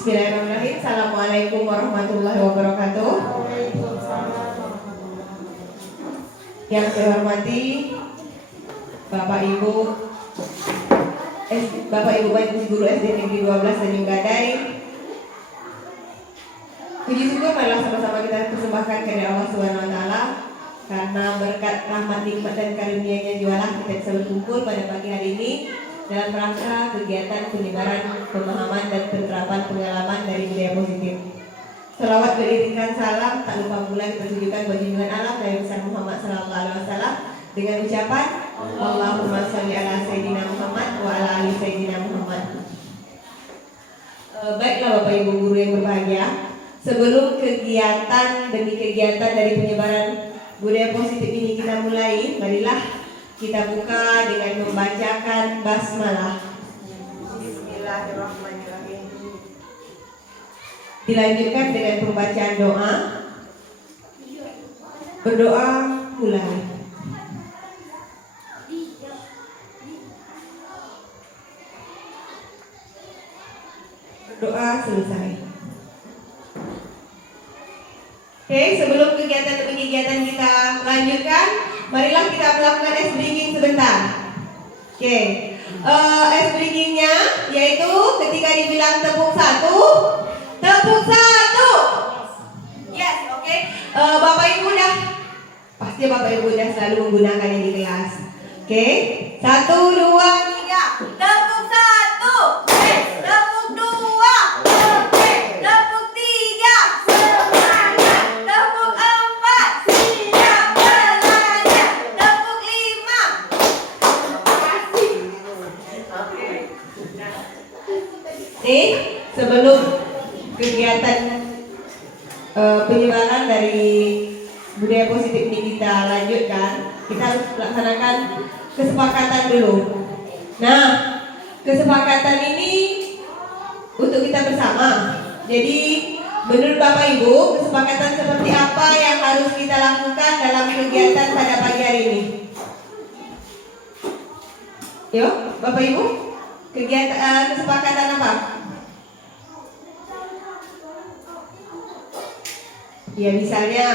Bismillahirrahmanirrahim. Assalamualaikum warahmatullahi wabarakatuh. Yang saya hormati Bapak Ibu baik guru SD Negeri 12 Tanjung Gadai. Puji syukur marilah sama-sama kita persembahkan kepada Allah Subhanahu wa taala, karena berkat rahmat nikmat dan karunia-Nya jualah kita bisa berkumpul pada pagi hari ini dalam rangka kegiatan penyebaran pemahaman dan penerapan pengalaman dari budaya positif. Selawat beriringan salam tak lupa pula kita tujukan bagi junjungan alam Nabi besar Muhammad sallallahu alaihi wasallam dengan ucapan Allahumma sholli ala sayyidina Muhammad wa ala ali sayyidina Muhammad. Baiklah Bapak Ibu guru yang berbahagia, sebelum kegiatan demi kegiatan dari penyebaran budaya positif ini kita mulai, marilah kita buka dengan membacakan basmalah. Bismillahirrahmanirrahim. Dilanjutkan dengan pembacaan doa. Berdoa mulai. Berdoa selesai. Oke, sebelum kegiatan demi kegiatan kita lanjutkan, marilah kita melakukan ice breathing sebentar. Oke, ice breathingnya yaitu ketika dibilang tepuk satu. Yes, oke. Bapak Ibu pasti Bapak Ibu selalu menggunakannya di kelas. Oke, 1, 2, 3, tepuk satu. Tepuk dua. Tepuk tiga. Tepuk empat. Siap belajar. Tepuk lima. Nih, sebelum kegiatan penyebaran dari budaya positif ini kita lanjutkan, kita harus melaksanakan kesepakatan dulu. Nah, kesepakatan ini untuk kita bersama. Jadi menurut Bapak Ibu, kesepakatan seperti apa yang harus kita lakukan dalam kegiatan pada pagi hari ini? Yuk, Bapak Ibu, kegiatan kesepakatan apa? Ya, misalnya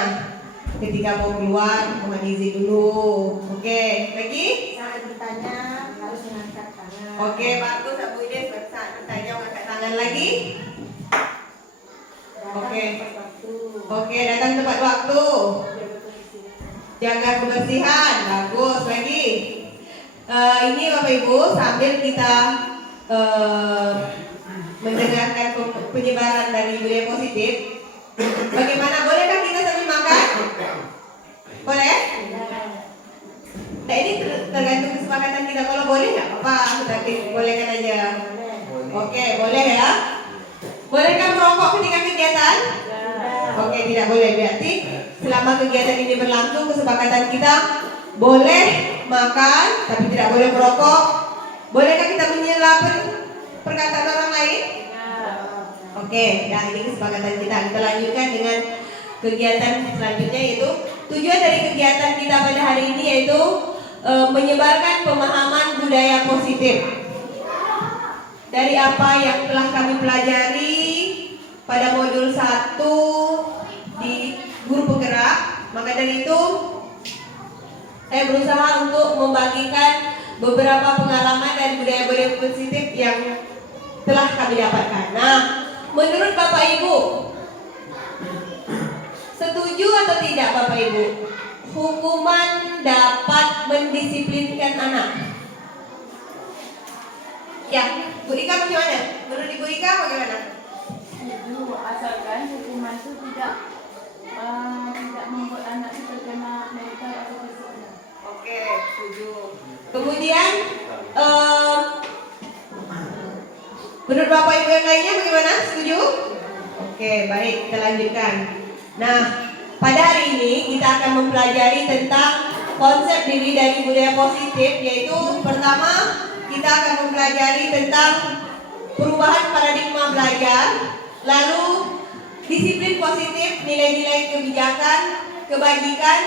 ketika mau keluar mohon izin dulu. Oke, lagi? Saat bertanya harus mengangkat tangan. Oke, bagus Bu Ines, saat bertanya mengangkat tangan lagi. Oke, datang tepat waktu. Jaga kebersihan, bagus lagi. Ini Bapak Ibu sambil kita mendengarkan penyebaran dari budaya positif. Bagaimana? Bolehkah kita sambil makan? Boleh? Nah, ini tergantung kesepakatan kita. Kalau boleh nggak apa-apa, kita bolehkan aja. Oke, boleh ya. Bolehkah merokok ketika kegiatan? Oke, tidak boleh. Berarti selama kegiatan ini berlangsung, kesepakatan kita boleh makan, tapi tidak boleh merokok. Bolehkah kita menyela perkataan orang lain? Oke, nah ini kesepakatan kita. Kita lanjutkan dengan kegiatan selanjutnya, yaitu tujuan dari kegiatan kita pada hari ini yaitu menyebarkan pemahaman budaya positif. Dari apa yang telah kami pelajari pada modul 1 di guru penggerak, maka dari itu saya berusaha untuk membagikan beberapa pengalaman dan budaya-budaya positif yang telah kami dapatkan. Nah, menurut Bapak Ibu, setuju atau tidak Bapak Ibu, hukuman dapat mendisiplinkan anak? Ya, Bu Ika bagaimana? Menurut Ibu Ika bagaimana? Setuju, asalkan hukuman itu tidak membuat anak itu terkena mental atau fisiknya. Oke, setuju. Kemudian menurut Bapak Ibu yang lainnya bagaimana? Setuju? Oke, baik, kita lanjutkan. Nah, pada hari ini kita akan mempelajari tentang konsep diri dari budaya positif, yaitu pertama kita akan mempelajari tentang perubahan paradigma belajar, lalu disiplin positif, nilai-nilai kebijakan, kebajikan,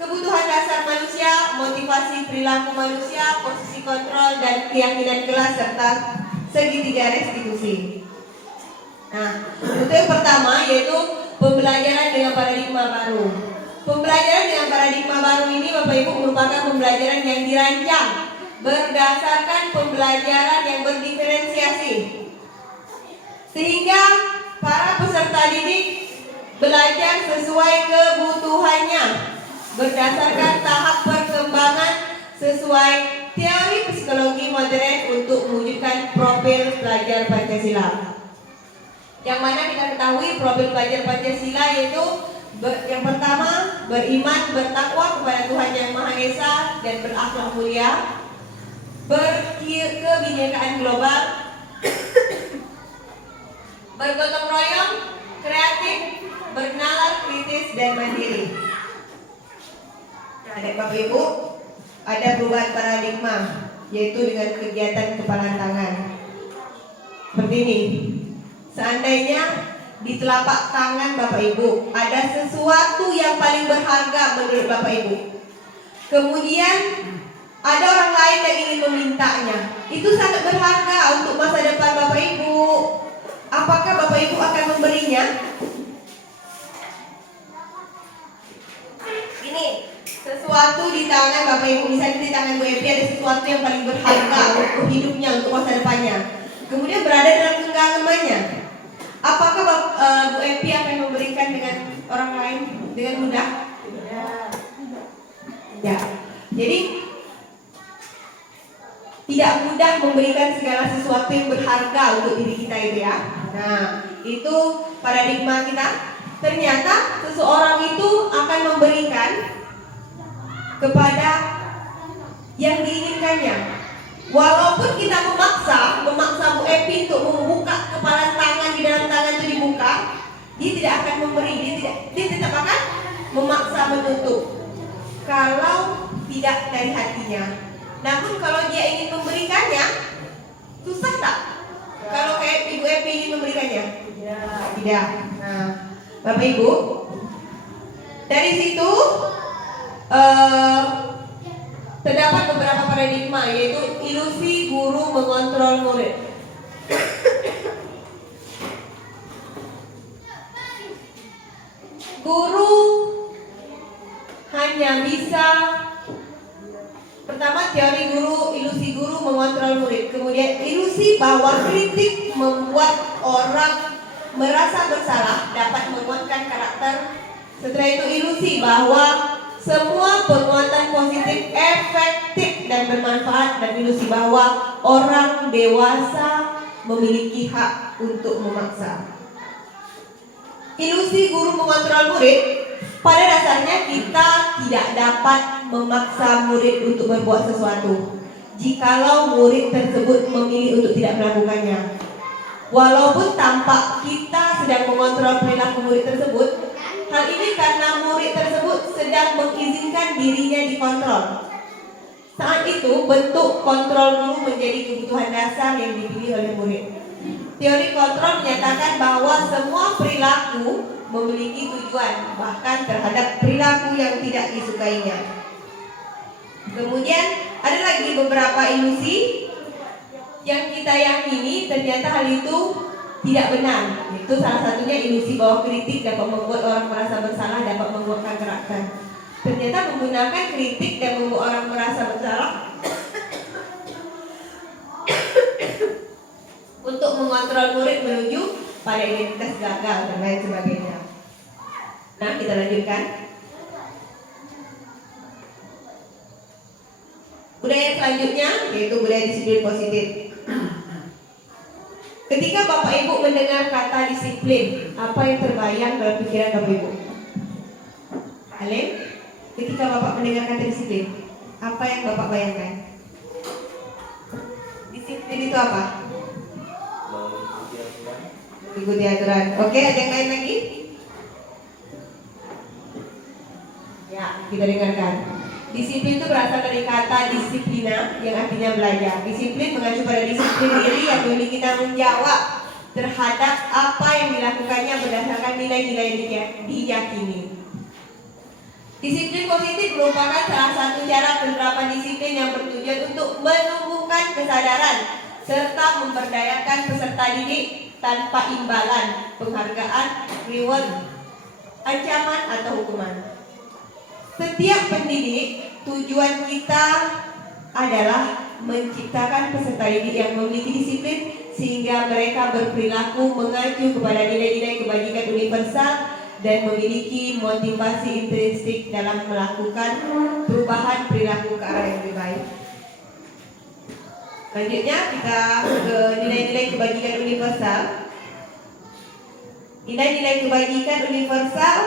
kebutuhan dasar manusia, motivasi perilaku manusia, posisi kontrol dan keyakinan kelas serta segitiga restitusi. Nah, untuk yang pertama yaitu pembelajaran dengan paradigma baru. Pembelajaran dengan paradigma baru ini Bapak Ibu merupakan pembelajaran yang dirancang berdasarkan pembelajaran yang berdiferensiasi, sehingga para peserta didik belajar sesuai kebutuhannya berdasarkan tahap perkembangan sesuai teori psikologi modern untuk mewujudkan profil pelajar Pancasila. Yang mana kita ketahui profil pelajar Pancasila yaitu yang pertama beriman, bertakwa kepada Tuhan Yang Maha Esa dan berakhlak mulia, berkebinekaan global, bergotong royong, kreatif, bernalar, kritis, dan mandiri. Nah, Bapak Ibu, ada perubahan paradigma yaitu dengan kegiatan kepalan tangan. Seperti ini. Seandainya di telapak tangan Bapak Ibu ada sesuatu yang paling berharga menurut Bapak Ibu, kemudian ada orang lain yang ingin memintanya, itu sangat berharga untuk masa depan Bapak Ibu. Apakah Bapak Ibu akan memberinya? Ini sesuatu di tangan Bapak Ibu, misalnya di tangan Bu Epi ada sesuatu yang paling berharga untuk hidupnya, untuk masa depannya, kemudian berada dalam genggamannya. Apakah Bu Epi akan memberikan dengan orang lain dengan mudah? Ya. Jadi tidak mudah memberikan segala sesuatu yang berharga untuk diri kita itu ya. Nah, itu paradigma kita. Ternyata seseorang itu akan memberikan kepada yang diinginkannya. Walaupun kita memaksa Bu Epi untuk membuka kepala tangan, di dalam tangan itu dibuka, dia tidak akan memberi, dia tetap akan memaksa menutup kalau tidak dari hatinya. Namun kalau dia ingin memberikannya, susah tak? Kalau kayak Ibu Epi ingin memberikannya? Tidak. Nah, Bapak Ibu, dari situ terdapat beberapa paradigma, yaitu ilusi guru mengontrol murid. Guru hanya bisa, pertama teori guru, ilusi guru mengontrol murid. Kemudian ilusi bahwa kritik membuat orang merasa bersalah, dapat menguatkan karakter. Setelah itu ilusi bahwa semua penguatan positif efektif dan bermanfaat, dan ilusi bahwa orang dewasa memiliki hak untuk memaksa. Ilusi guru mengontrol murid, pada dasarnya kita tidak dapat memaksa murid untuk berbuat sesuatu jikalau murid tersebut memilih untuk tidak melakukannya. Walaupun tampak kita sedang mengontrol perilaku murid tersebut, hal ini karena murid tersebut sedang mengizinkan dirinya dikontrol. Saat itu bentuk kontrol guru menjadi kebutuhan dasar yang dipilih oleh murid. Teori kontrol menyatakan bahwa semua perilaku memiliki tujuan, bahkan terhadap perilaku yang tidak disukainya. Kemudian ada lagi beberapa ilusi yang kita yakini ternyata hal itu tidak benar. Itu salah satunya ilusi bahwa kritik dapat membuat orang merasa bersalah, dapat menguatkan karakter. Ternyata menggunakan kritik dan membuat orang merasa bersalah untuk mengontrol murid menuju pada identitas gagal dan lain sebagainya. Nah, kita lanjutkan. Budaya selanjutnya yaitu budaya disiplin positif. Ketika Bapak Ibu mendengar kata disiplin, apa yang terbayang dalam pikiran Bapak Ibu? Alim, ketika Bapak mendengar kata disiplin, apa yang Bapak bayangkan? Disiplin itu apa? Ikuti aturan. Oke, ada yang lain lagi? Ya, kita dengarkan. Disiplin itu berasal dari kata disiplina yang artinya belajar. Disiplin mengacu pada disiplin diri yang memiliki tanggung jawab terhadap apa yang dilakukannya berdasarkan nilai-nilai yang diyakini. Disiplin positif merupakan salah satu cara penerapan disiplin yang bertujuan untuk menumbuhkan kesadaran serta memberdayakan peserta didik tanpa imbalan, penghargaan, reward, ancaman atau hukuman. Setiap pendidik, tujuan kita adalah menciptakan peserta didik yang memiliki disiplin sehingga mereka berperilaku mengacu kepada nilai-nilai kebajikan universal dan memiliki motivasi intrinsik dalam melakukan perubahan perilaku ke arah yang lebih baik. Selanjutnya kita ke nilai-nilai kebajikan universal. Nilai-nilai kebajikan universal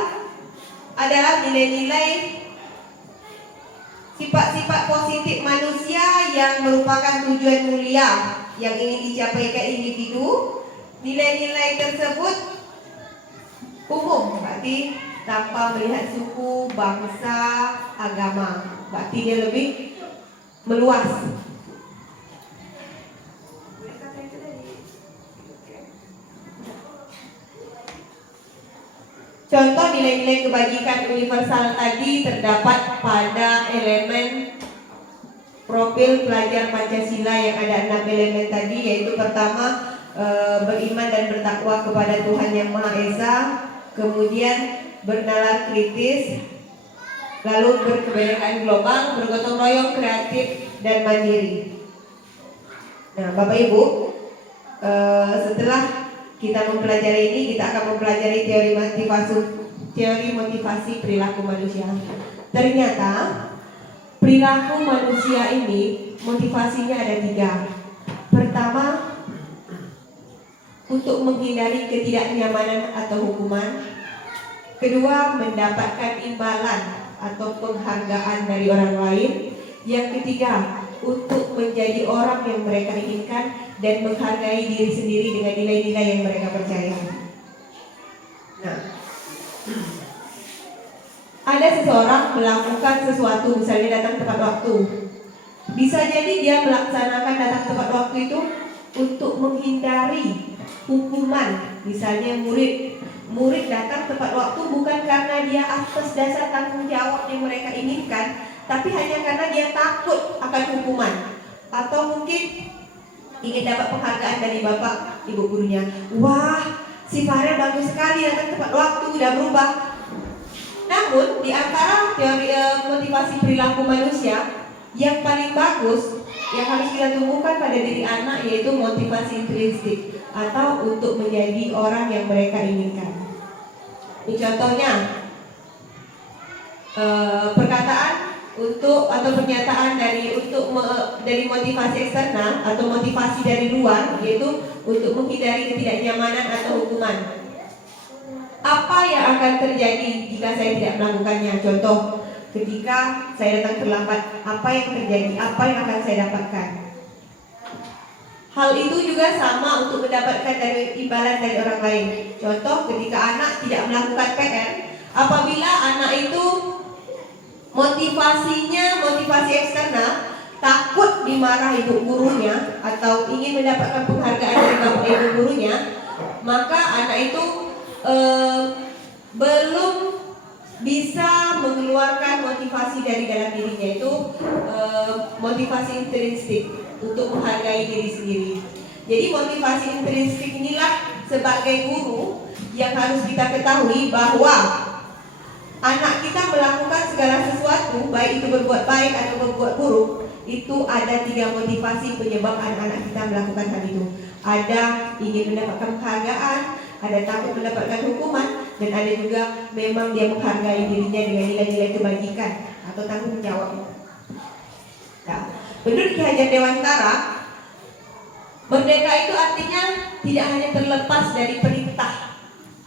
adalah nilai-nilai sifat-sifat positif manusia yang merupakan tujuan mulia yang ingin dicapaikan individu. Nilai-nilai tersebut umum, berarti tanpa melihat suku, bangsa, agama. Berarti dia lebih meluas. Contoh nilai-nilai kebajikan universal tadi terdapat pada elemen profil pelajar Pancasila yang ada 6 elemen tadi, yaitu pertama beriman dan bertakwa kepada Tuhan Yang Maha Esa, kemudian bernalar kritis, lalu berkebinekaan global, bergotong royong, kreatif, dan mandiri. Nah, Bapak Ibu, setelah kita mempelajari ini, kita akan mempelajari teori motivasi perilaku manusia. Ternyata perilaku manusia ini motivasinya ada 3. Pertama, untuk menghindari ketidaknyamanan atau hukuman. Kedua, mendapatkan imbalan atau penghargaan dari orang lain. Yang ketiga, untuk menjadi orang yang mereka inginkan dan menghargai diri sendiri dengan nilai-nilai yang mereka percaya. Nah, ada seseorang melakukan sesuatu, misalnya datang tepat waktu. Bisa jadi dia melaksanakan datang tepat waktu itu untuk menghindari hukuman. Misalnya murid datang tepat waktu bukan karena dia atas dasar tanggung jawab yang mereka inginkan, tapi hanya karena dia takut akan hukuman. Atau mungkin ingin dapat penghargaan dari bapak ibu gurunya. Wah, si Farel bagus sekali datang tepat waktu, udah berubah. Namun di antara teori motivasi perilaku manusia, yang paling bagus yang harus kita tumbuhkan pada diri anak yaitu motivasi intrinsik atau untuk menjadi orang yang mereka inginkan. Ini contohnya perkataan untuk atau pernyataan dari motivasi eksternal atau motivasi dari luar, yaitu untuk menghindari ketidaknyamanan atau hukuman. Apa yang akan terjadi jika saya tidak melakukannya? Contoh, ketika saya datang terlambat, apa yang terjadi? Apa yang akan saya dapatkan? Hal itu juga sama untuk mendapatkan dari imbalan dari orang lain. Contoh, ketika anak tidak melakukan PR, apabila anak itu motivasi eksternal, takut dimarah ibu gurunya atau ingin mendapatkan penghargaan dari bapak ibu gurunya, maka anak itu belum bisa mengeluarkan motivasi dari dalam dirinya, itu motivasi intrinsik untuk menghargai diri sendiri. Jadi motivasi intrinsik inilah sebagai guru yang harus kita ketahui bahwa anak kita melakukan segala sesuatu, baik itu berbuat baik atau berbuat buruk, itu ada 3 motivasi penyebab anak-anak kita melakukan hal itu. Ada ingin mendapatkan penghargaan, ada takut mendapatkan hukuman, dan ada juga memang dia menghargai dirinya dengan nilai-nilai kebajikan atau tanggung jawab. Nah, menurut Ki Hajar Dewantara, merdeka itu artinya tidak hanya terlepas dari perintah,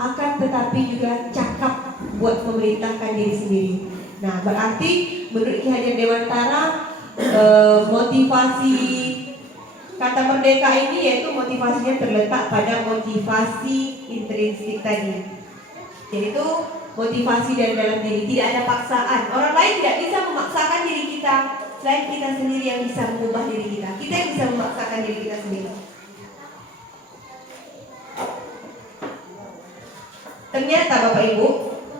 akan tetapi juga cakap buat memerintahkan diri sendiri. Nah, berarti menurut Ki Hajar Dewantara, motivasi kata merdeka ini yaitu motivasinya terletak pada motivasi intrinsik tadi, yaitu motivasi dari dalam diri, tidak ada paksaan. Orang lain tidak bisa memaksakan diri kita, selain kita sendiri yang bisa mengubah diri kita. Kita yang bisa memaksakan diri kita sendiri. Ternyata Bapak Ibu,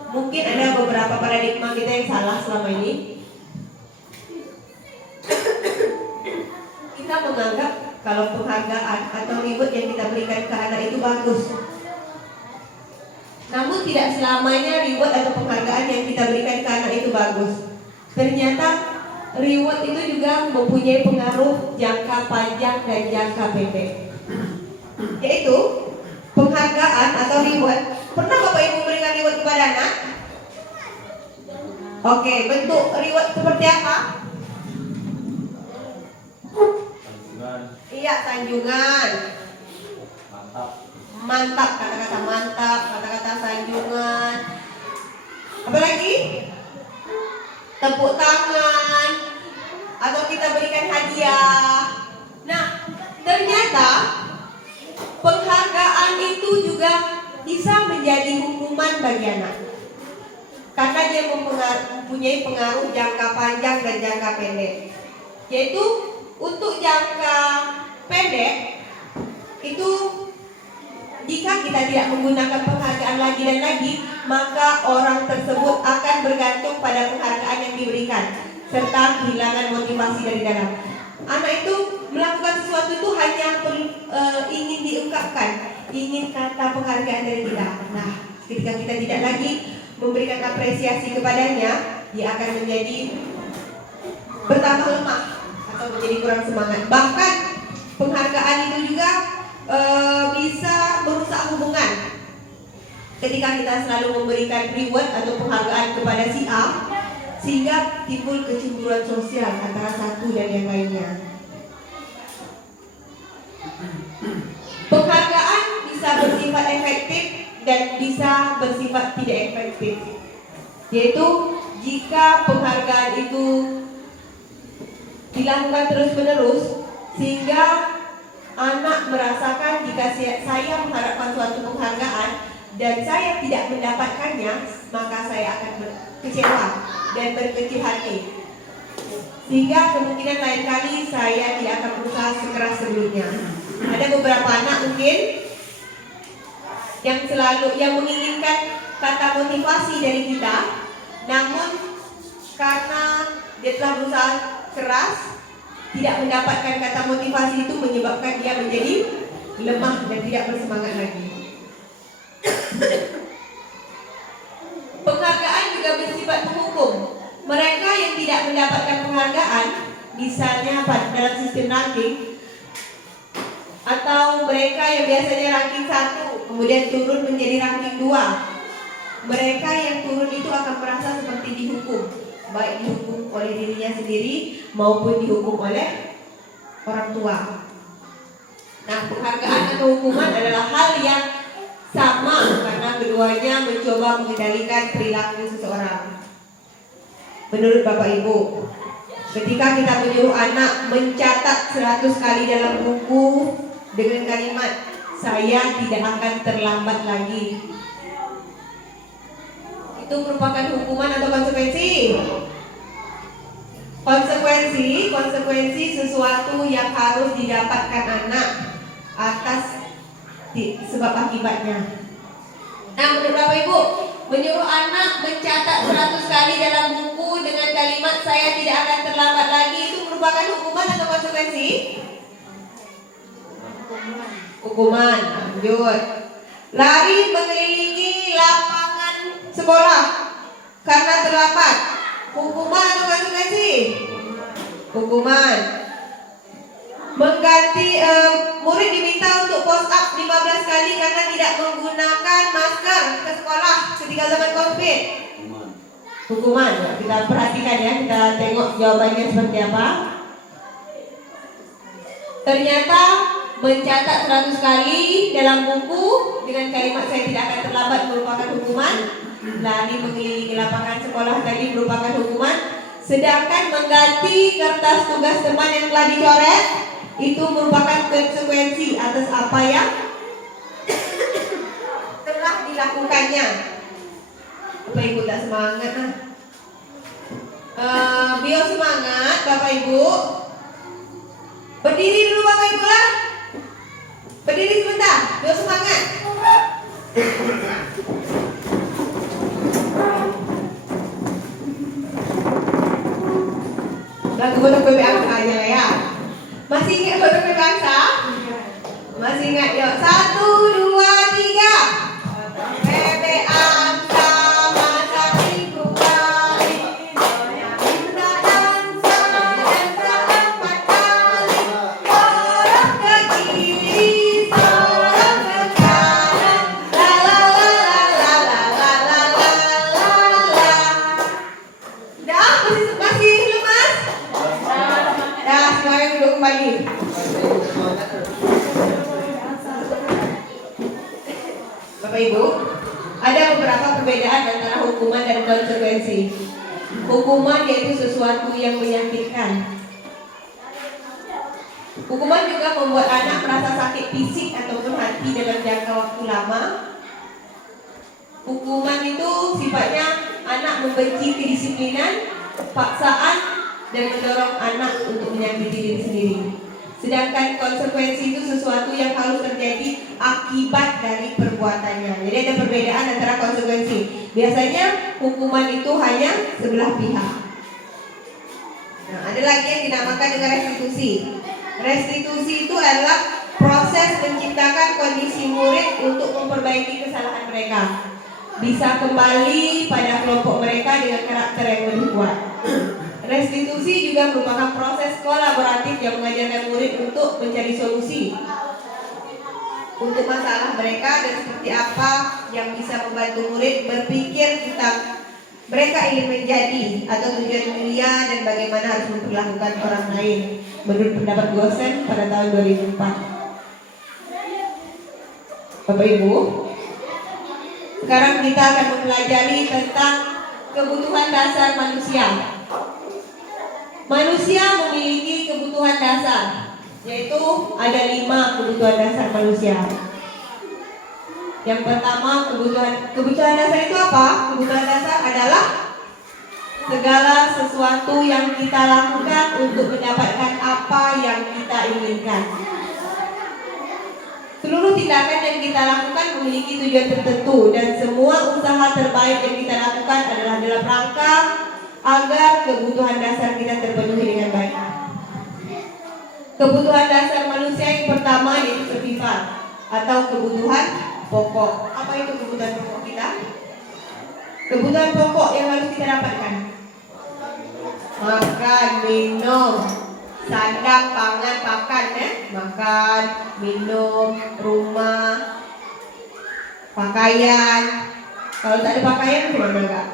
mungkin ada beberapa paradigma kita yang salah selama ini. Kita menganggap kalau penghargaan atau reward yang kita berikan ke anak itu bagus. Namun tidak selamanya reward atau penghargaan yang kita berikan ke anak itu bagus. Ternyata reward itu juga mempunyai pengaruh jangka panjang dan jangka pendek. Yaitu penghargaan atau reward. Pernah Bapak Ibu memberikan reward kepada anak? Oke, bentuk reward seperti apa? Iya, sanjungan. Mantap, kata-kata mantap, kata-kata sanjungan. Apa lagi? Tepuk tangan, atau kita berikan hadiah. Nah, ternyata penghargaan itu juga bisa menjadi hukuman bagi anak, karena dia mempunyai pengaruh jangka panjang dan jangka pendek. Yaitu untuk jangka pendek itu, jika kita tidak menggunakan penghargaan lagi dan lagi, maka orang tersebut akan bergantung pada penghargaan yang diberikan, serta kehilangan motivasi dari dalam. Anak itu melakukan sesuatu itu hanya ingin diungkapkan, ingin kata penghargaan dari kita. Nah, ketika kita tidak lagi memberikan apresiasi kepadanya, dia akan menjadi bertambah lemah atau menjadi kurang semangat. Bahkan penghargaan itu juga bisa merusak hubungan. Ketika kita selalu memberikan reward atau penghargaan kepada si A, sehingga timbul kecemburuan sosial antara satu dan yang lainnya. Penghargaan bisa bersifat efektif dan bisa bersifat tidak efektif. Yaitu jika penghargaan itu dilakukan terus-menerus, sehingga anak merasakan jika saya mengharapkan suatu penghargaan dan saya tidak mendapatkannya, maka saya akan kecewa dan berkecil hati, sehingga kemungkinan lain kali saya tidak akan berusaha sekeras sebelumnya. Ada beberapa anak mungkin yang menginginkan kata motivasi dari kita, namun karena dia telah berusaha keras, tidak mendapatkan kata motivasi, itu menyebabkan dia menjadi lemah dan tidak bersemangat lagi. Penghargaan juga bersifat menghukum. Mereka yang tidak mendapatkan penghargaan, misalnya dalam sistem ranking, atau mereka yang biasanya ranking 1 kemudian turun menjadi ranking 2, mereka yang turun itu akan merasa seperti dihukum, baik dihukum oleh dirinya sendiri maupun dihukum oleh orang tua. Nah, penghargaan atau hukuman adalah hal yang sama, karena keduanya mencoba mengendalikan perilaku seseorang. Menurut Bapak Ibu, ketika kita menyuruh anak mencatat 100 kali dalam buku dengan kalimat "saya tidak akan terlambat lagi", itu merupakan hukuman atau konsekuensi? Konsekuensi sesuatu yang harus didapatkan anak atas sebab akibatnya. Nah, menurut Bapak Ibu, menyuruh anak mencatat 100 kali dalam buku dengan kalimat "saya tidak akan terlambat lagi" itu merupakan hukuman atau konsekuensi? Hukuman. Lanjut. Lari mengelilingi lapangan sekolah karena terlambat, hukuman atau konsekuensi? Hukuman. Murid diminta untuk post up 15 kali karena tidak menggunakan masker ke sekolah ketika zaman COVID. Hukuman. Kita perhatikan ya, kita tengok jawabannya seperti apa. Ternyata mencatat 100 kali dalam buku dengan kalimat "saya tidak akan terlambat" merupakan hukuman. Lari mengelilingi lapangan sekolah tadi merupakan hukuman. Sedangkan mengganti kertas tugas teman yang telah dicoret itu merupakan konsekuensi atas apa yang telah dilakukannya. Bapak Ibu tak semangat Bio semangat Bapak Ibu. Berdiri dulu Bapak Ibu lah. Berdiri sebentar. Bio semangat. Lagu bentuk BBA aja ya. Masih ingat foto bangsa? Masih ingat? Yuk, 1, 2, 3. PBA sama satu kali. Kita dansa empat kali. Sorong ke kiri, sorong ke kanan. La la la la la la la la la la. Dah, masih lemas? Dah, semuanya duduk kembali. Bapak Ibu, ada beberapa perbedaan antara hukuman dan konsekuensi. Hukuman yaitu sesuatu yang menyakitkan. Hukuman juga membuat anak merasa sakit fisik ataupun hati dalam jangka waktu lama. Hukuman itu sifatnya anak membenci kedisiplinan, paksaan, dan mendorong anak untuk menyakiti diri sendiri. Sedangkan konsekuensi itu sesuatu yang harus terjadi akibat dari perbuatannya. Jadi ada perbedaan antara konsekuensi. Biasanya hukuman itu hanya sebelah pihak. Nah, ada lagi yang dinamakan dengan restitusi. Restitusi itu adalah proses menciptakan kondisi murid untuk memperbaiki kesalahan mereka. Bisa kembali pada kelompok mereka dengan karakter yang lebih kuat. Restitusi juga merupakan proses kolaboratif yang mengajarkan murid untuk mencari solusi untuk masalah mereka dan seperti apa yang bisa membantu murid berpikir tentang mereka ingin menjadi atau tujuan mulia dan bagaimana harus memperlakukan orang lain menurut pendapat Gosen pada tahun 2004. Bapak Ibu, sekarang kita akan mempelajari tentang kebutuhan dasar manusia. Manusia memiliki kebutuhan dasar, yaitu ada 5 kebutuhan dasar manusia. Yang pertama, kebutuhan dasar itu apa? Kebutuhan dasar adalah segala sesuatu yang kita lakukan untuk mendapatkan apa yang kita inginkan. Seluruh tindakan yang kita lakukan memiliki tujuan tertentu dan semua usaha terbaik yang kita lakukan adalah dalam rangka agar kebutuhan dasar kita terpenuhi dengan baik. Kebutuhan dasar manusia yang pertama yaitu survival atau kebutuhan pokok. Apa itu kebutuhan pokok kita? Kebutuhan pokok yang harus kita dapatkan: makan, minum, sandang, pangan, pakan, makan, minum, rumah, pakaian. Kalau tak ada pakaian, gimana enggak?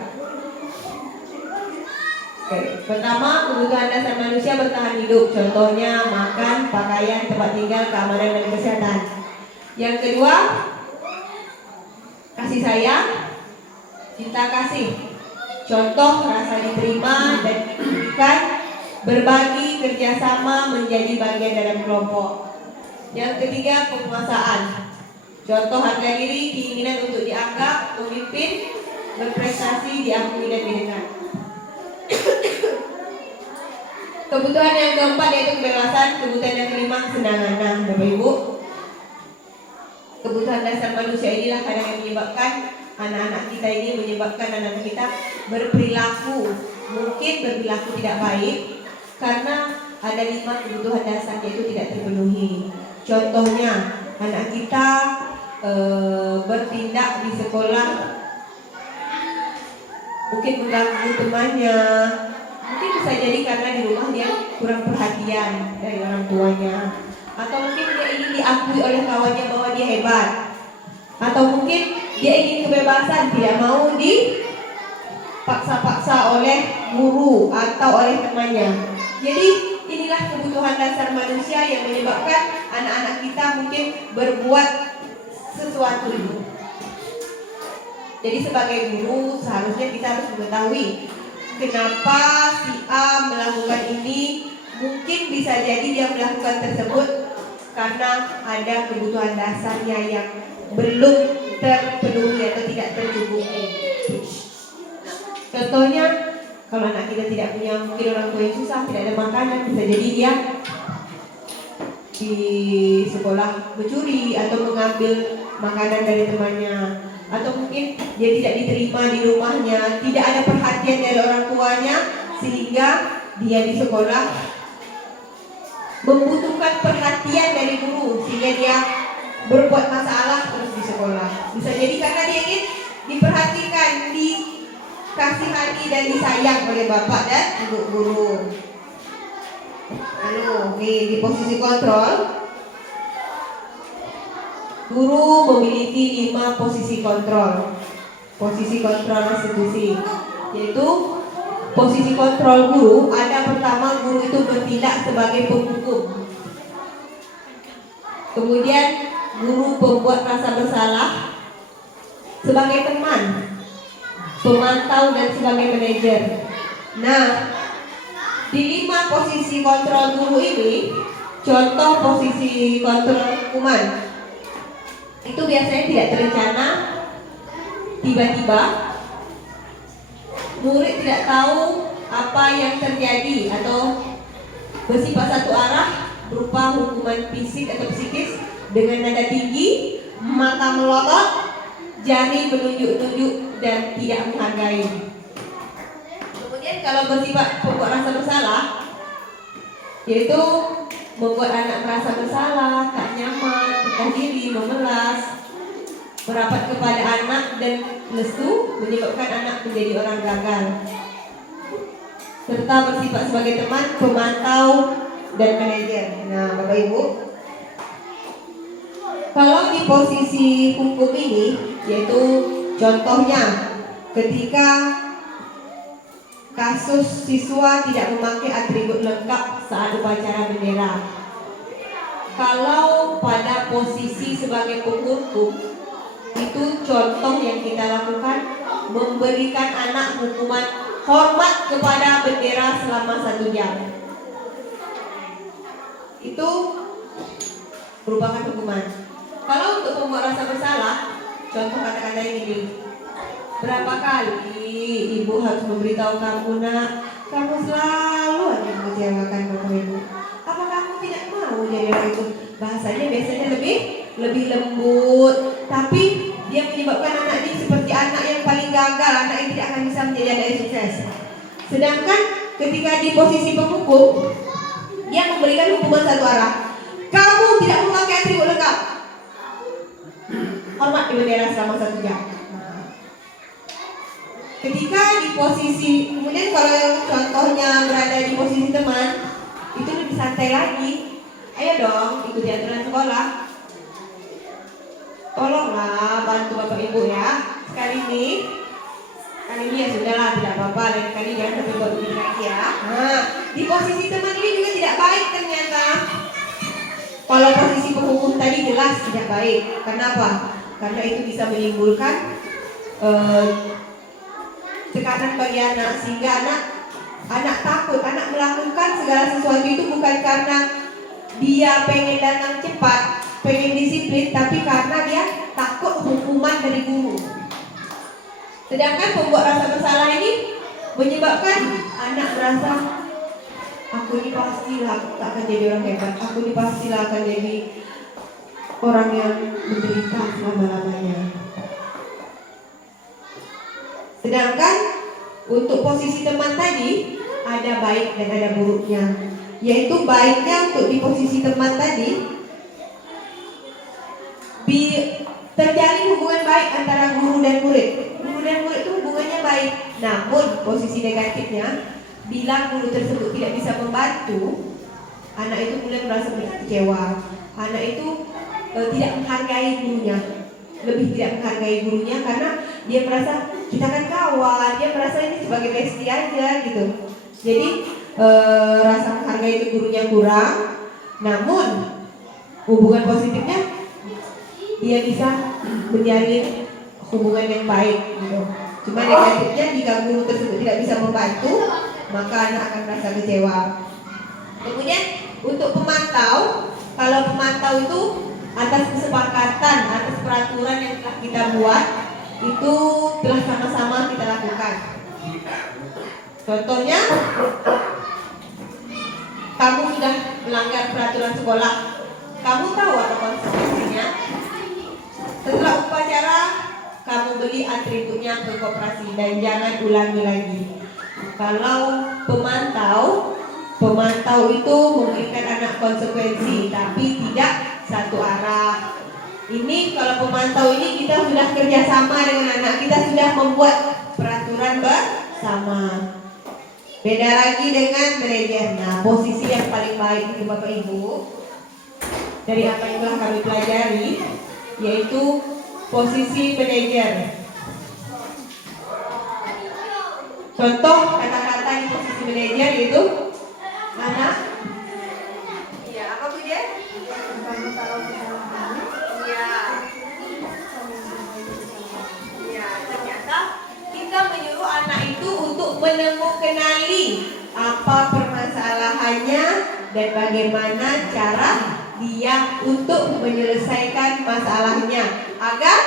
Oke. Pertama, kebutuhan dasar manusia bertahan hidup. Contohnya makan, pakaian, tempat tinggal, keamanan, dan kesehatan. Yang kedua, kasih sayang, cinta kasih. Contoh rasa diterima dan diberikan, berbagi, kerjasama, menjadi bagian dalam kelompok. Yang ketiga, penguasaan. Contoh harga diri, keinginan untuk dianggap, memimpin, berprestasi, diakui dan didengar. Kebutuhan yang keempat yaitu kebebasan. Kebutuhan yang kelima kesenangan. Nah, Bapak Ibu, kebutuhan dasar manusia inilah kadang yang menyebabkan anak-anak kita berperilaku mungkin berperilaku tidak baik karena ada 5 kebutuhan dasar yaitu tidak terpenuhi. Contohnya anak kita bertindak di sekolah mungkin mengganggu temannya. Mungkin bisa jadi karena di rumah dia kurang perhatian dari orang tuanya, atau mungkin dia ingin diakui oleh kawannya bahwa dia hebat, atau mungkin dia ingin kebebasan, tidak mau dipaksa-paksa oleh guru atau oleh temannya. Jadi inilah kebutuhan dasar manusia yang menyebabkan anak-anak kita mungkin berbuat sesuatu itu. Jadi sebagai guru seharusnya kita harus mengetahui kenapa si A melakukan ini. Mungkin bisa jadi dia melakukan tersebut karena ada kebutuhan dasarnya yang belum terpenuhi atau tidak tercukupi. Contohnya, kalau anak kita tidak punya, mungkin orang tua yang susah, tidak ada makanan, bisa jadi dia di sekolah mencuri atau mengambil makanan dari temannya, atau mungkin dia tidak diterima di rumahnya, tidak ada perhatian dari orang tuanya, sehingga dia di sekolah membutuhkan perhatian dari guru sehingga dia berbuat masalah terus di sekolah. Bisa jadi karena dia ingin diperhatikan, dikasihani dan disayang oleh bapak dan ibu guru. Lalu nih di posisi kontrol, guru memiliki 5 posisi kontrol. Posisi kontrol institusi, yaitu posisi kontrol guru. Ada pertama, guru itu bertindak sebagai penghukum. Kemudian guru pembuat rasa bersalah, sebagai teman, pemantau dan sebagai manajer. Nah, di 5 posisi kontrol guru ini, contoh posisi kontrol hukuman itu biasanya tidak terencana, tiba-tiba murid tidak tahu apa yang terjadi atau bersifat satu arah berupa hukuman fisik atau psikis dengan nada tinggi, mata melotot, jari menunjuk-nunjuk dan tidak menghargai. Kemudian kalau bersifat pembuat rasa bersalah, yaitu membuat anak merasa bersalah, tak nyaman, bukan diri, memelas, merapat kepada anak dan lesu, menyebabkan anak menjadi orang gagal. Serta bersifat sebagai teman, pemantau dan manajer. Nah, Bapak Ibu, kalau di posisi hukum ini, yaitu contohnya ketika kasus siswa tidak memakai atribut lengkap saat upacara bendera. Kalau pada posisi sebagai penghukum, itu contoh yang kita lakukan, memberikan anak hukuman hormat kepada bendera selama 1 jam. Itu merupakan hukuman. Kalau untuk pembuat rasa bersalah, contoh kata-kata ini, berapa kali ibu harus memberitahu kamu, nak, kamu selalu aja mengecewakan Bapak Ibu. Apa kamu tidak mau jadi orang itu? Bahasanya biasanya lebih lembut, tapi dia menyebabkan anak ini seperti anak yang paling gagal, anak yang tidak akan bisa menjadi anak yang sukses. Sedangkan ketika di posisi penghukum, dia memberikan hukuman satu arah. Kamu tidak memakai atribut lengkap, hormat di bendera selama 1 jam. Ketika di posisi, kemudian kalau contohnya berada di posisi teman, itu lebih santai lagi. Ayo dong, ikuti aturan sekolah. Tolonglah bantu Bapak Ibu ya. Kali ini ya sudahlah, tidak apa-apa. Lain kali jangan sampai buat begini lagi ya. Nah, di posisi teman ini juga tidak baik ternyata. Kalau posisi penghukum tadi jelas tidak baik. Kenapa? Karena itu bisa menimbulkan tekanan bagi anak, sehingga anak takut, anak melakukan segala sesuatu itu bukan karena dia pengen datang cepat, pengen disiplin, tapi karena dia takut hukuman dari guru. Sedangkan pembuat rasa bersalah ini menyebabkan anak merasa, aku ini pastilah tak akan jadi orang hebat, aku ini pastilah akan jadi orang yang menderita selama-lamanya. Sedangkan untuk posisi teman tadi ada baik dan ada buruknya. Yaitu baiknya untuk di posisi teman tadi, terjalin hubungan baik antara guru dan murid. Guru dan murid itu hubungannya baik. Namun posisi negatifnya, bila guru tersebut tidak bisa membantu, anak itu mulai merasa kecewa. Anak itu tidak menghargai gurunya, lebih tidak menghargai gurunya karena dia merasa kita kan kawan, dia merasa ini sebagai bestie aja gitu. Jadi rasa menghargai itu gurunya kurang. Namun hubungan positifnya, dia bisa menjalin hubungan yang baik gitu. Cuma negatifnya, jika guru tersebut tidak bisa membantu, maka anak akan merasa kecewa. Kemudian untuk pemantau, kalau pemantau itu atas kesepakatan, atas peraturan yang telah kita buat, itu telah sama-sama kita lakukan. Contohnya, kamu sudah melanggar peraturan sekolah, kamu tahu apa konsekuensinya. Setelah upacara, kamu beli atributnya ke koperasi dan jangan ulangi lagi. Kalau pemantau, Pemantau itu memberikan anak konsekuensi, tapi tidak satu arah. Ini kalau pemantau ini kita sudah kerjasama dengan anak, kita sudah membuat peraturan bersama. Beda lagi dengan manajer. Nah, posisi yang paling baik itu Bapak Ibu, dari apa yang telah kami pelajari, yaitu posisi manajer. Contoh kata-kata di posisi manajer itu mana? Iya, apa Bu dia? Iya. Iya, ternyata kita menyuruh anak itu untuk mengenali apa permasalahannya dan bagaimana cara dia untuk menyelesaikan masalahnya agar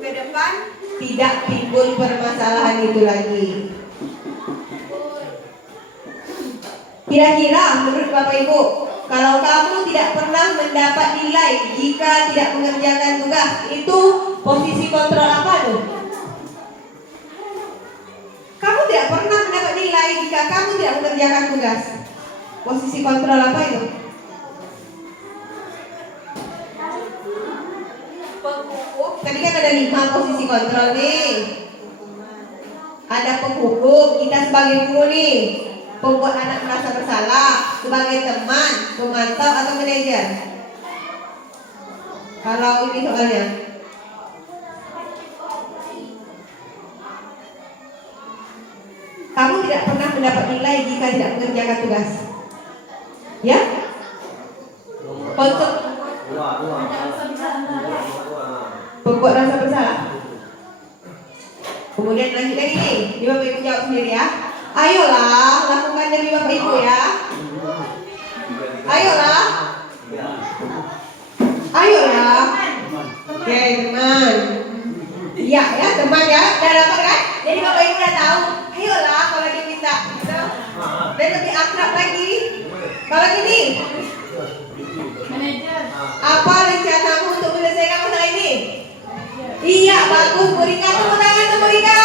ke depan tidak timbul permasalahan itu lagi. Kira-kira menurut Bapak Ibu, kalau kamu tidak pernah mendapat nilai jika tidak mengerjakan tugas, itu posisi kontrol apa tuh? Kamu tidak pernah mendapat nilai jika kamu tidak mengerjakan tugas. Posisi kontrol apa itu? Penghukum. Tadi kan ada 5 posisi kontrol nih. Ada penghukum, kita sebagai guru nih. Pembuat anak merasa bersalah, sebagai teman, pemantau atau manajer. Kalau ini soalnya, kamu tidak pernah mendapat nilai jika tidak mengerjakan tugas. Ya? Konsep pembuat rasa bersalah. Kemudian lanjut lagi nih, ini Bapak Ibu jawab sendiri ya. Ayolah, lakukan demi Bapak Ibu ya. Ayolah. Ayolah. Oke, teman. Iya ya, teman ya. Udah dapat kan? Jadi Bapak Ibu udah tahu. Ayolah kalau dia minta gitu. Dan lebih akrab lagi. Kalau gini, Manajer. apa rencanamu untuk menyelesaikan masalah ini? Iya, bagus. Berikan tepuk tangan untuk Rika.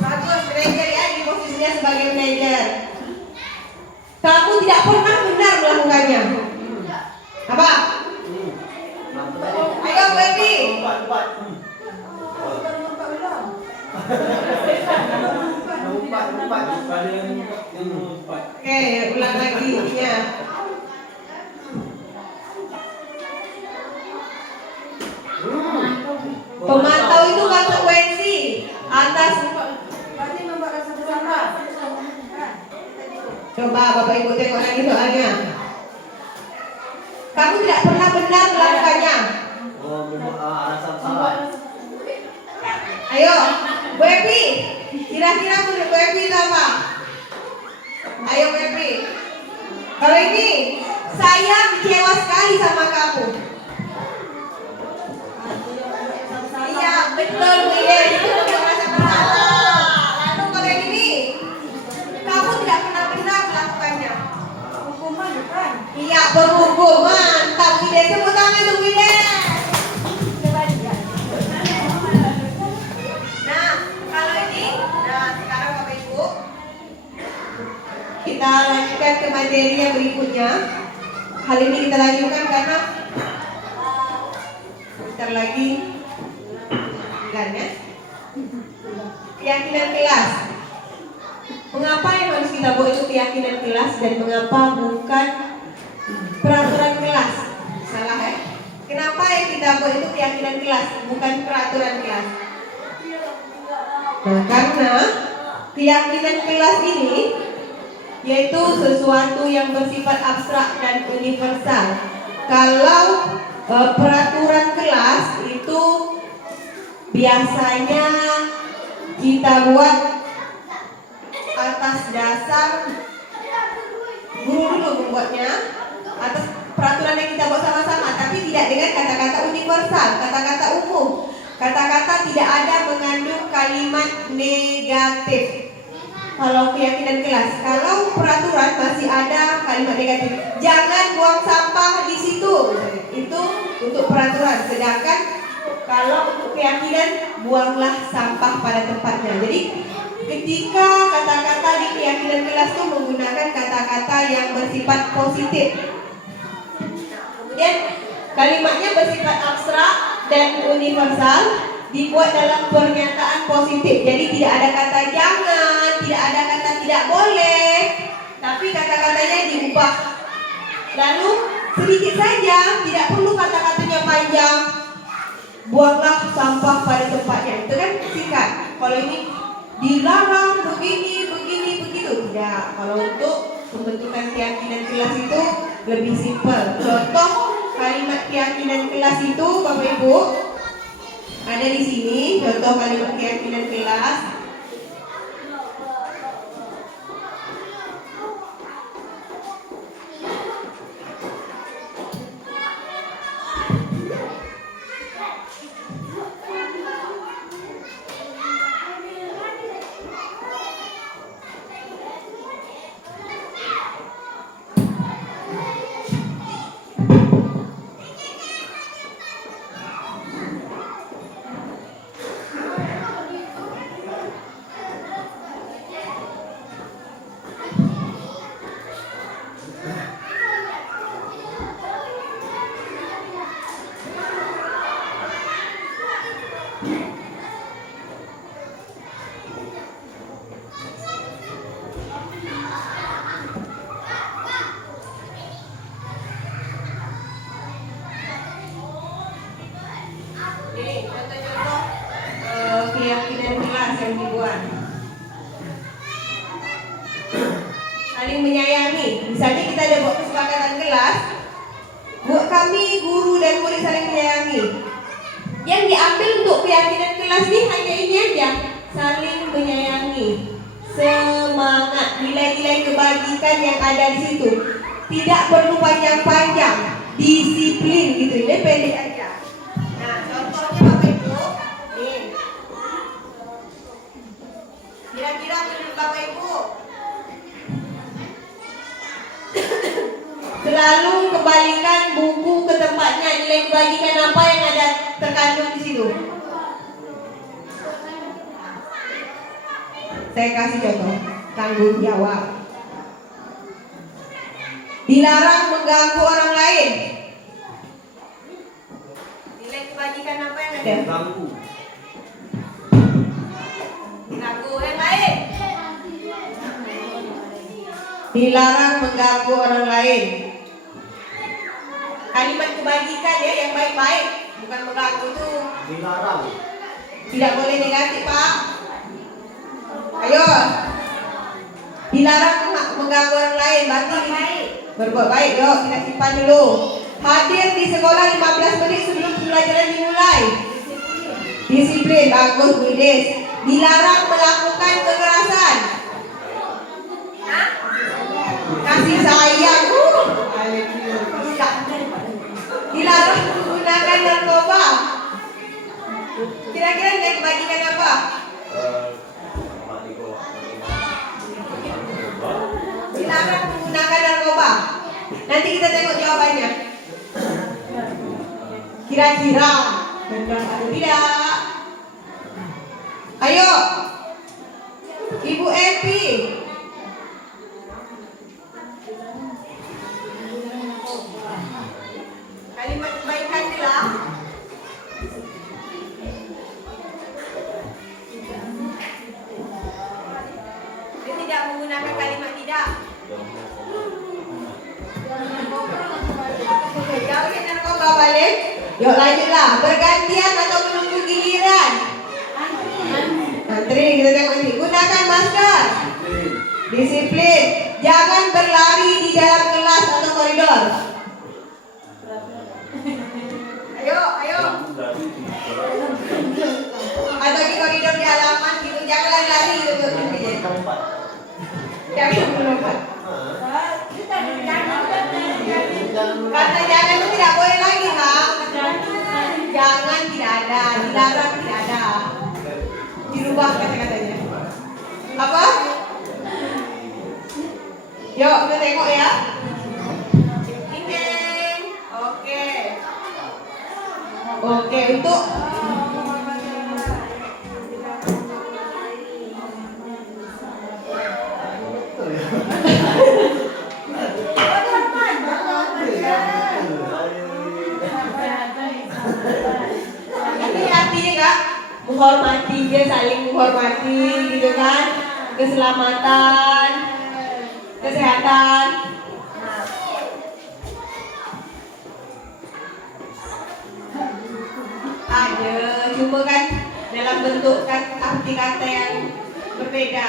Bagus, manajer ya, di posisinya sebagai manajer. Kamu tidak pernah benar melakukannya. Apa? Ayo, baby. Oke, ulang lagi ya. Pemantau itu konsekuensi atas. Coba Bapak Ibu tengok lagi soalnya. Kamu tidak pernah benar melakukannya. Ayo, Bu Epi. Kira-kira menurut Bu Epi itu apa? Ayo Bu Epi. Kalau ini, saya kecewa sekali sama kamu. Iya, betul Bu Ide. Itu merasa bersalah. Lalu kalau yang ini, kamu tidak pernah benar melakukannya. Hukuman bukan? Iya, penghukuman. Tak Bu Ide, tepuk tangan untuk Bu Ide. Nah, kalau ini, sekarang Bapak Ibu, kita lanjutkan ke materi yang berikutnya. Hal ini kita lanjutkan karena sebentar lagi ya. Keyakinan kelas. Mengapa yang harus kita buat itu keyakinan kelas dan mengapa bukan peraturan kelas? Salah ya? Kenapa yang kita buat itu keyakinan kelas bukan peraturan kelas? Nah, karena keyakinan kelas ini yaitu sesuatu yang bersifat abstrak dan universal. Kalau peraturan kelas itu biasanya kita buat atas dasar guru dulu membuatnya, atas peraturan yang kita buat sama-sama, tapi tidak dengan kata-kata universal, kata-kata umum, kata-kata tidak ada mengandung kalimat negatif. Kalau keyakinan kelas, kalau peraturan masih ada kalimat negatif, jangan buang sampah di situ, itu untuk peraturan. Sedangkan kalau untuk keyakinan, buanglah sampah pada tempatnya. Jadi ketika kata-kata di keyakinan kelas itu menggunakan kata-kata yang bersifat positif. Kemudian kalimatnya bersifat abstrak dan universal, dibuat dalam pernyataan positif. Jadi tidak ada kata jangan, tidak ada kata tidak boleh, tapi kata-katanya diubah. Lalu sedikit saja, tidak perlu kata-katanya panjang. Buanglah sampah pada tempatnya, itu kan singkat. Kalau ini dilarang begini, begitu. Tidak. Kalau untuk pembentukan keyakinan kelas itu lebih simpel. Contoh kalimat keyakinan kelas itu, Bapak Ibu, ada di sini. Contoh kalimat keyakinan kelas. Contoh-contoh keyakinan kelas yang dibuat. Saling menyayangi. Misalnya kita ada buat kesepakatan kelas, buat kami guru dan murid saling menyayangi. Yang diambil untuk keyakinan kelas ini hanya ini aja, saling menyayangi, semangat, nilai-nilai kebajikan yang ada di situ. Tidak perlu panjang-panjang, disiplin gitu, ini pendek aja. Nah, contohnya Bapak Ibu, nih. Kira-kira menurut Bapak Ibu, selalu kembalikan buku ke tempatnya, nilai kebajikan apa yang ada terkandung di situ? Saya kasih contoh, tanggung jawab. Dilarang mengganggu orang lain. Nilai kebajikan apa yang ada? Mengganggu. Mengganggu yang lain. Dilarang mengganggu orang lain. Kalimat kebajikan ya yang baik-baik, bukan mengganggu itu. Dilarang. Tidak boleh negatif, Pak. Ayo. Dilarang mengganggu orang lain, berarti berbuat baik. Yuk, kita simpan dulu. Hadir di sekolah 15 menit sebelum pembelajaran dimulai. Disiplin, bagus, Bu Des. Dilarang melakukan kekerasan. Hah? Kasih sayang. Dilarang menggunakan narkoba. Kira-kira nilai kebajikan apa? Dilarang menggunakan narkoba. Nanti kita tengok jawabannya. Kira-kira benar atau tidak? Ayo, Ibu Epi. Kalimat kebaikan tidak? Dia tidak menggunakan kalimat tidak. Jauhin narkoba balik. Yuk lanjutlah. Bergantian atau menunggu giliran? Antri, kita tengok ini. Gunakan masker. Disiplin. Jangan berlari di dalam kelas atau koridor. Ayo. Atau di koridor di halaman gitu. Jangan lari gitu. Jangan melompat. Kata jangan itu tidak boleh lagi, Kak. Jangan tidak ada, dilarang tidak ada. Dirubah kata-katanya. Apa? Yuk, kita tengok ya. Ini. Oke, untuk menghormati, dia saling menghormati gitu kan, keselamatan, kesehatan. Ada, cuma kan dalam bentuk kan arti kata yang berbeda.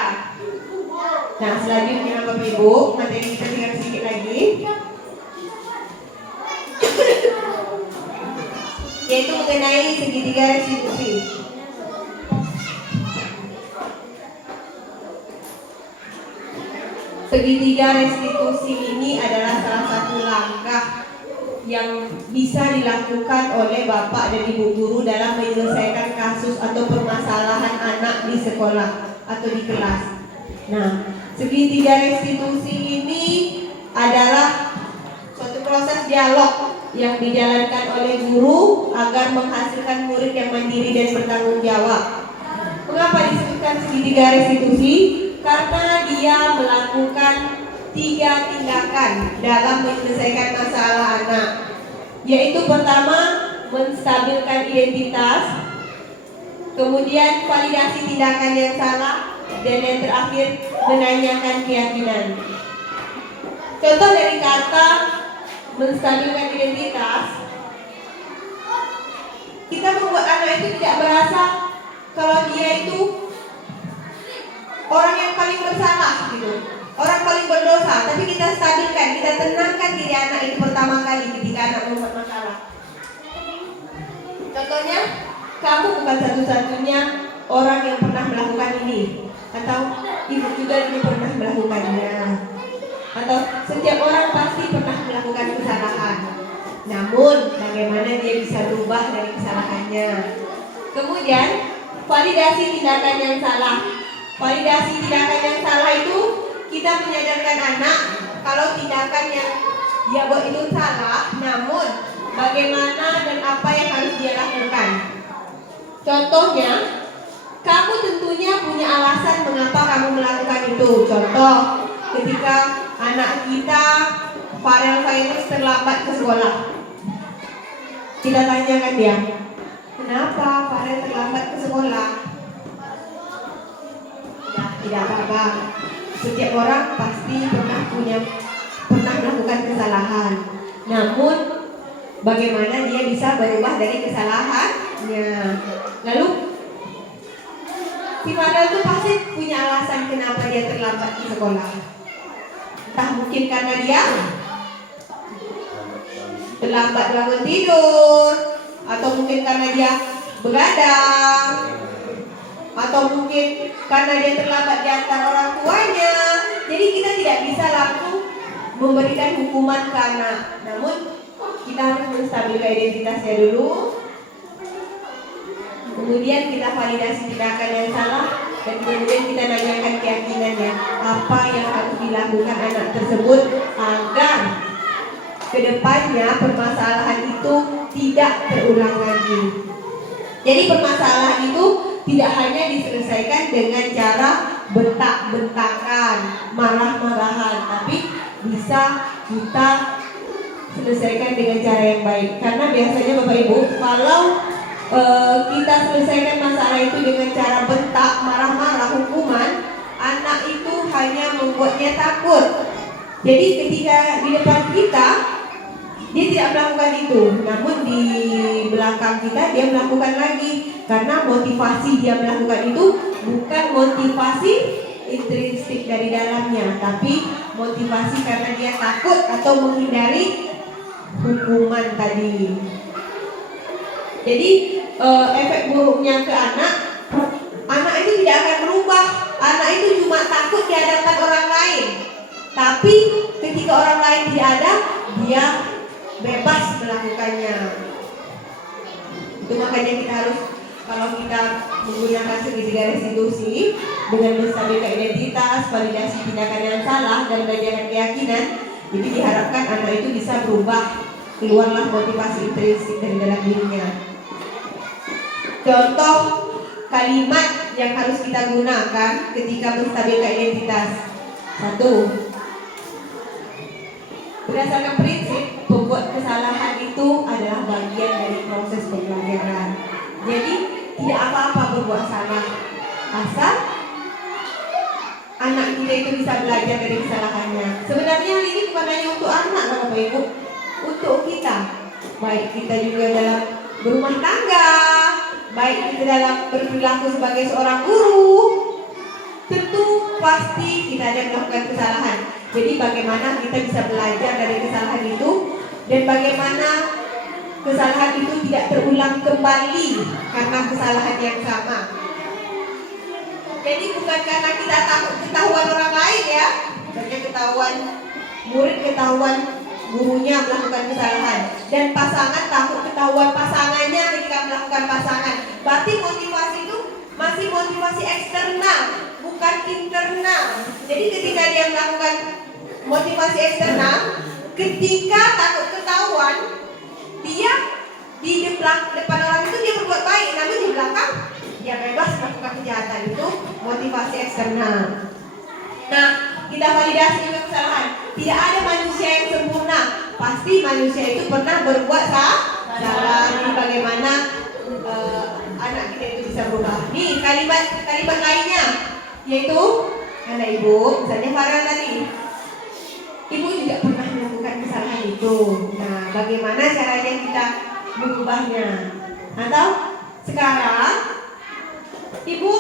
Nah, selanjutnya Bapak Ibu, materi kita tinggal sedikit lagi, yaitu mengenai segitiga restitusi. Segitiga restitusi ini adalah salah satu langkah yang bisa dilakukan oleh bapak dan ibu guru dalam menyelesaikan kasus atau permasalahan anak di sekolah atau di kelas. Nah, segitiga restitusi ini adalah suatu proses dialog yang dijalankan oleh guru agar menghasilkan murid yang mandiri dan bertanggung jawab. Mengapa disebutkan segitiga restitusi? Karena dia melakukan 3 tindakan dalam menyelesaikan masalah anak, yaitu pertama, menstabilkan identitas, kemudian validasi tindakan yang salah, dan yang terakhir, menanyakan keyakinan. Contoh dari kata menstabilkan identitas, kita membuat anak itu tidak merasa kalau dia itu orang yang paling bersalah gitu, orang paling berdosa, tapi kita stabilkan, kita tenangkan diri anak itu pertama kali ketika anak membuat masalah. Contohnya, kamu bukan satu-satunya orang yang pernah melakukan ini, atau ibu juga dulu pernah melakukannya, atau setiap orang pasti pernah melakukan kesalahan. Namun, bagaimana dia bisa berubah dari kesalahannya? Kemudian, validasi tindakan yang salah. Validasi tindakan yang salah itu kita menyadarkan anak kalau tindakan yang dia buat itu salah, namun bagaimana dan apa yang harus dia lakukan. Contohnya, kamu tentunya punya alasan mengapa kamu melakukan itu. Contoh, ketika anak kita Farel Fairuz terlambat ke sekolah, kita tanyakan dia, kenapa Farel terlambat ke sekolah? Tidak apa-apa. Setiap orang pasti pernah melakukan kesalahan. Namun bagaimana dia bisa berubah dari kesalahannya? Lalu si Farel itu pasti punya alasan kenapa dia terlambat ke sekolah. Entah mungkin karena dia terlambat bangun tidur, atau mungkin karena dia begadang, atau mungkin karena dia terlambat diantar orang tuanya. Jadi kita tidak bisa langsung memberikan hukuman ke anak, namun kita harus menstabilkan identitasnya dulu. Kemudian kita validasi tindakan yang salah, dan kemudian kita nanyakan keyakinannya, apa yang harus dilakukan anak tersebut agar kedepannya permasalahan itu tidak terulang lagi. Jadi permasalahan itu tidak hanya diselesaikan dengan cara bentak-bentakan, marah-marahan, tapi bisa kita selesaikan dengan cara yang baik. Karena biasanya Bapak Ibu, kalau kita selesaikan masalah itu dengan cara bentak, marah-marah, hukuman, anak itu hanya membuatnya takut. Jadi ketika di depan kita dia tidak melakukan itu, namun di belakang kita dia melakukan lagi, karena motivasi dia melakukan itu bukan motivasi intrinsik dari dalamnya, tapi motivasi karena dia takut atau menghindari hukuman tadi. Jadi efek buruknya ke anak itu tidak akan berubah. Anak itu cuma takut di hadapan orang lain, tapi ketika orang lain tidak ada, dia bebas melakukannya. Itu makanya kita harus, kalau kita menggunakan segitiga restitusi dengan menstabilkan identitas, validasi tindakan yang salah, dan menanyakan keyakinan, jadi diharapkan anak itu bisa berubah, keluarlah motivasi intrinsik dari dalam dirinya. Contoh kalimat yang harus kita gunakan ketika menstabilkan identitas. 1. Berdasarkan prinsip, pembuat kesalahan itu adalah bagian dari proses pembelajaran. Jadi tidak apa-apa berbuat asal anak kita itu bisa belajar dari kesalahannya. Sebenarnya hal ini bukan hanya untuk anak, Bapak Ibu, untuk kita. Baik kita juga dalam berumah tangga, baik kita dalam berperilaku sebagai seorang guru, tentu pasti kita ada melakukan kesalahan. Jadi bagaimana kita bisa belajar dari kesalahan itu dan bagaimana kesalahan itu tidak terulang kembali karena kesalahan yang sama. Jadi bukan karena kita takut ketahuan orang lain ya, bukannya ketahuan murid, ketahuan gurunya melakukan kesalahan, dan pasangan takut ketahuan pasangannya ketika melakukan pasangan. Berarti motivasi itu masih motivasi eksternal, bukan internal. Jadi ketika dia melakukan motivasi eksternal, ketika takut ketahuan, dia di depan orang itu dia berbuat baik, namun di belakang dia bebas melakukan kejahatan. Itu motivasi eksternal. Nah, kita validasi juga kesalahan. Tidak ada manusia yang sempurna. Pasti manusia itu pernah berbuat salah. Jadi bagaimana anak kita itu bisa berubah? Nih kalimat lainnya, yaitu anak ibu, misalnya Farel tadi. Ibu juga pernah melakukan kesalahan itu. Nah, bagaimana caranya kita mengubahnya? Atau sekarang ibu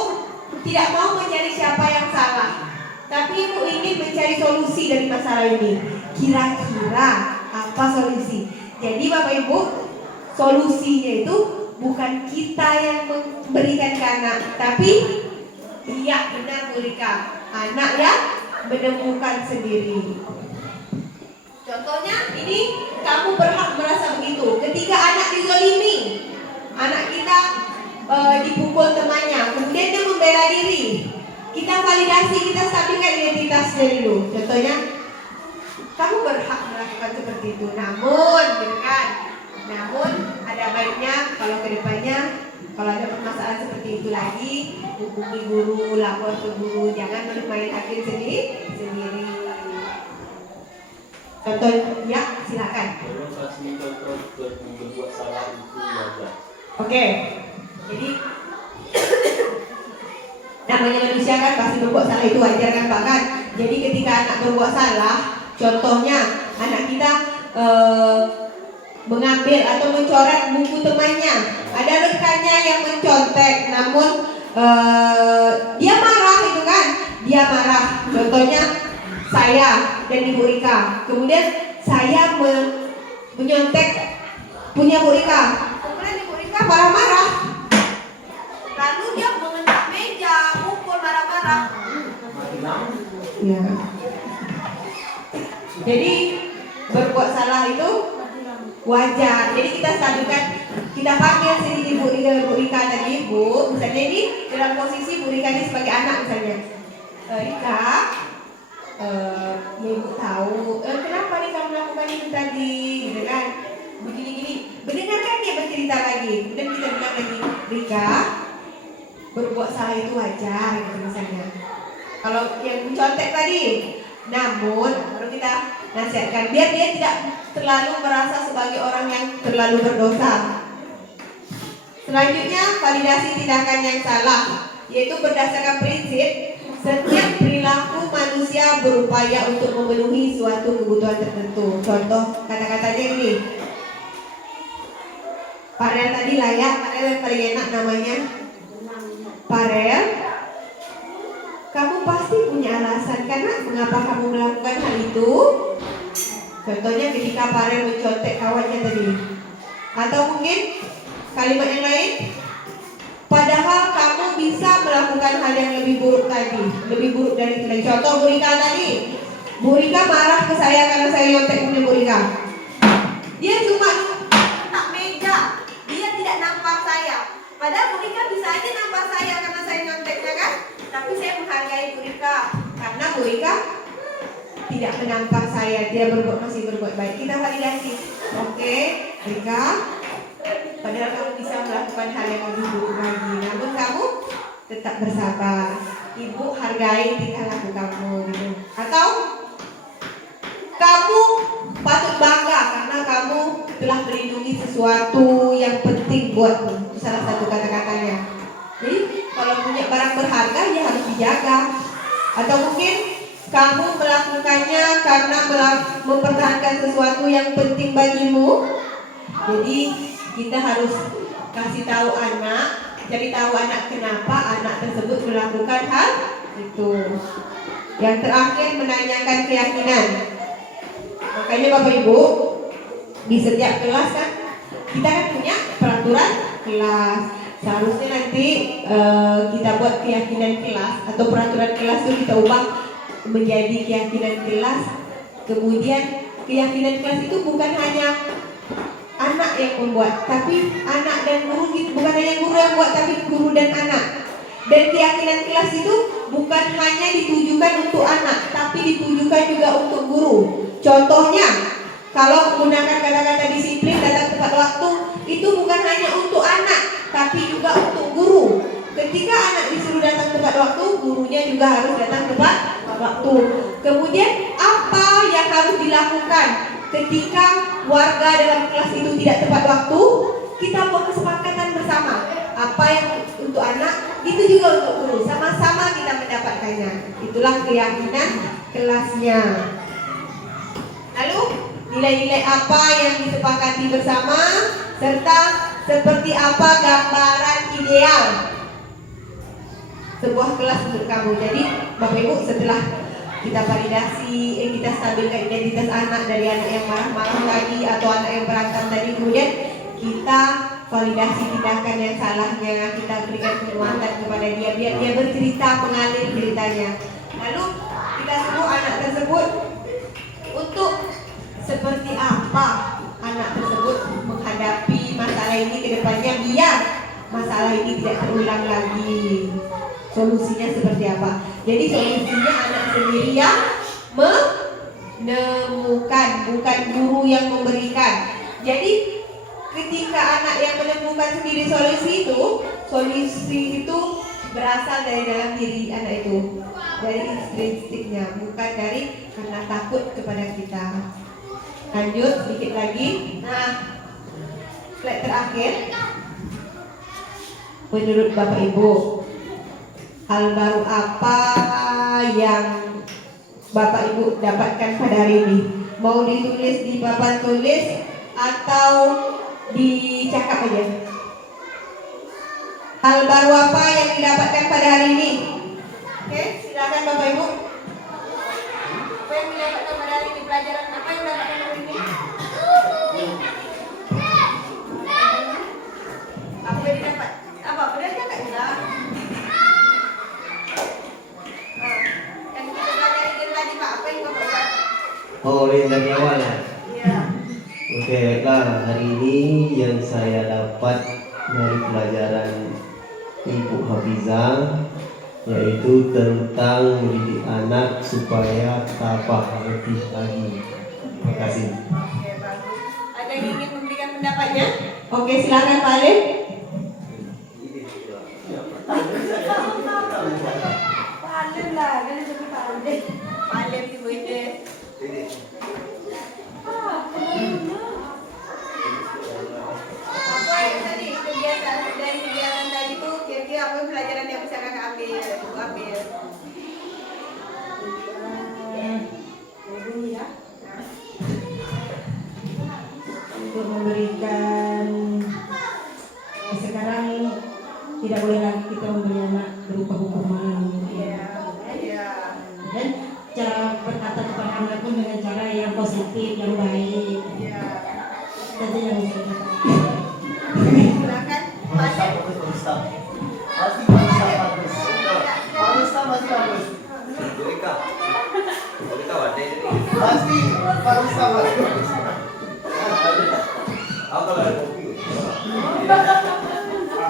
tidak mau mencari siapa yang salah, tapi ibu ingin mencari solusi dari masalah ini. Kira-kira apa solusi? Jadi Bapak Ibu, solusinya itu bukan kita yang memberikan ke anak, tapi iya benar Bu Rika, anak yang menemukan sendiri. Contohnya ini, kamu berhak merasa begitu. Ketika anak dizolimi, anak kita dipukul temannya, kemudian dia membela diri, kita validasi, kita stabilkan identitasnya dulu. Contohnya, kamu berhak melakukan seperti itu, namun, gitu kan? Namun ada baiknya kalau kedepannya kalau ada permasalahan seperti itu lagi, hubungi guru, lapor ke guru, jangan main hakim sendiri. Contoh, ya silakan. Kasih contoh berbuat salah itu wajar. Oke, jadi namanya manusia kan pasti berbuat salah, itu wajar kan Pak kan? Jadi ketika anak berbuat salah, contohnya anak kita mengambil atau mencoret buku temannya, ada rekannya yang mencontek, namun dia marah itu kan? Dia marah, contohnya saya dan Ibu Rika, kemudian saya menyontek punya Bu Rika, kemudian Ibu Rika marah-marah, lalu dia mengentak meja, mukul marah-marah. Ya. Jadi berbuat salah itu wajar. Jadi kita stabilkan, kita panggil sini Bu Rika tadi, Bu, misalnya ini dalam posisi Bu Rika ini sebagai anak misalnya. Rika, ya Ibu tahu, kenapa nih kamu melakukan itu tadi, gitu kan? Begini-gini, mendengarkan dia bercerita lagi, kemudian kita bilang lagi, Rika, berbuat salah itu wajar, gitu misalnya. Kalau yang mencontek tadi, namun baru kita nasihatkan biar dia tidak terlalu merasa sebagai orang yang terlalu berdosa. Selanjutnya, validasi tindakan yang salah, yaitu berdasarkan prinsip setiap perilaku manusia berupaya untuk memenuhi suatu kebutuhan tertentu. Contoh kata-katanya ini, Farel tadi layak, Farel yang paling enak namanya. Farel, kamu pasti punya alasan karena mengapa kamu melakukan hal itu. Contohnya ketika Farel mencontek kawannya tadi. Atau mungkin kalimat yang lain, padahal kamu bisa melakukan hal yang lebih buruk tadi, lebih buruk dari itu tadi. Contoh Bu Rika tadi, Bu Rika marah ke saya karena saya nyontek punya Bu Rika. Dia cuma tak meja, dia tidak nampak saya. Padahal Bu Rika bisa aja nampak saya karena saya nyonteknya kan. Tapi saya menghargai Bu Rika karena Bu Rika tidak menampar saya, dia masih berbuat baik. Kita validasi. Oke, Rika, padahal kamu bisa melakukan hal yang lebih buruk lagi, namun kamu tetap bersabar. Ibu hargai tingkah laku kamu, gitu. Atau kamu patut bangga karena kamu telah melindungi sesuatu yang penting buatmu. Itu salah satu kata-katanya. Jadi kalau kalau punya barang berharga ya harus dijaga. Atau mungkin kamu melakukannya karena mempertahankan sesuatu yang penting bagimu. Jadi kita harus kasih tahu anak, cari tahu anak kenapa anak tersebut melakukan hal itu. Yang terakhir, menanyakan keyakinan. Makanya Bapak Ibu, di setiap kelas kan kita kan punya peraturan kelas. Seharusnya nanti kita buat keyakinan kelas atau peraturan kelas itu kita ubah menjadi keyakinan kelas. Kemudian keyakinan kelas itu bukan hanya anak yang membuat, tapi anak dan guru, bukan hanya guru yang buat, tapi guru dan anak. Dan keyakinan kelas itu bukan hanya ditujukan untuk anak, tapi ditujukan juga untuk guru. Contohnya, kalau menggunakan kata-kata disiplin, datang tepat waktu, itu bukan hanya untuk anak, tapi juga untuk guru. Ketika anak disuruh datang tepat waktu, gurunya juga harus datang tepat waktu. Kemudian apa yang harus dilakukan ketika warga dalam kelas itu tidak tepat waktu? Kita buat kesepakatan bersama. Apa yang untuk anak, itu juga untuk guru. Sama-sama kita mendapatkannya. Itulah keyakinan kelasnya. Lalu nilai-nilai apa yang disepakati bersama, serta seperti apa gambaran ideal sebuah kelas untuk kamu. Jadi Bapak Ibu, setelah kita validasi, kita stabilkan identitas anak dari anak yang marah-marah tadi atau anak yang berantem tadi, kemudian kita validasi tindakan yang salahnya, kita berikan penguatan kepada dia biar dia bercerita, mengalir ceritanya. Lalu kita suruh anak tersebut untuk seperti apa anak tersebut menghadapi masalah ini ke depannya biar masalah ini tidak terulang lagi. Solusinya seperti apa? Jadi solusinya anak sendiri yang menemukan, bukan guru yang memberikan. Jadi ketika anak yang menemukan sendiri solusi itu berasal dari dalam diri anak itu, dari intrinstiknya, bukan dari karena takut kepada kita. Lanjut sedikit lagi. Nah, slide terakhir. Menurut Bapak Ibu, hal baru apa yang Bapak Ibu dapatkan pada hari ini? Mau ditulis di papan tulis atau dicakap aja? Hal baru apa yang didapatkan pada hari ini? Oke, silakan Bapak Ibu. Apa yang didapatkan pada hari ini? Pelajaran apa yang didapatkan hari ini? Apa yang didapat? Apa? Benar kan Kak Ila? Yang kita pelajari tadi Pak, apa yang Bapak buat? Oh, dari awal ya? Iya. Oke, baiklah. Hari ini yang saya dapat dari pelajaran Ibu Hafizah yaitu tentang mendidik anak supaya tambah lebih lagi. Terima kasih. Oke, bagus. Ada yang ingin memberikan pendapatnya? Oke, silakan Pak Alif. Paling lah, kan jadi paling. Pak Alif Ibu Ide. Apa yang tadi kegiatan dari kegiatan tadi itu kira-kira apa pelajaran yang bisa Kakak ambil? Ibu ambil. Ya. Untuk memberikan sekarang tidak boleh lagi kita memberi anak berupa hukuman. Iya. Iya. Dan cara berkata kepada anak pun dengan cara yang positif, yang baik. Iya. Itu yang bisa kita. Silakan Pak Alif.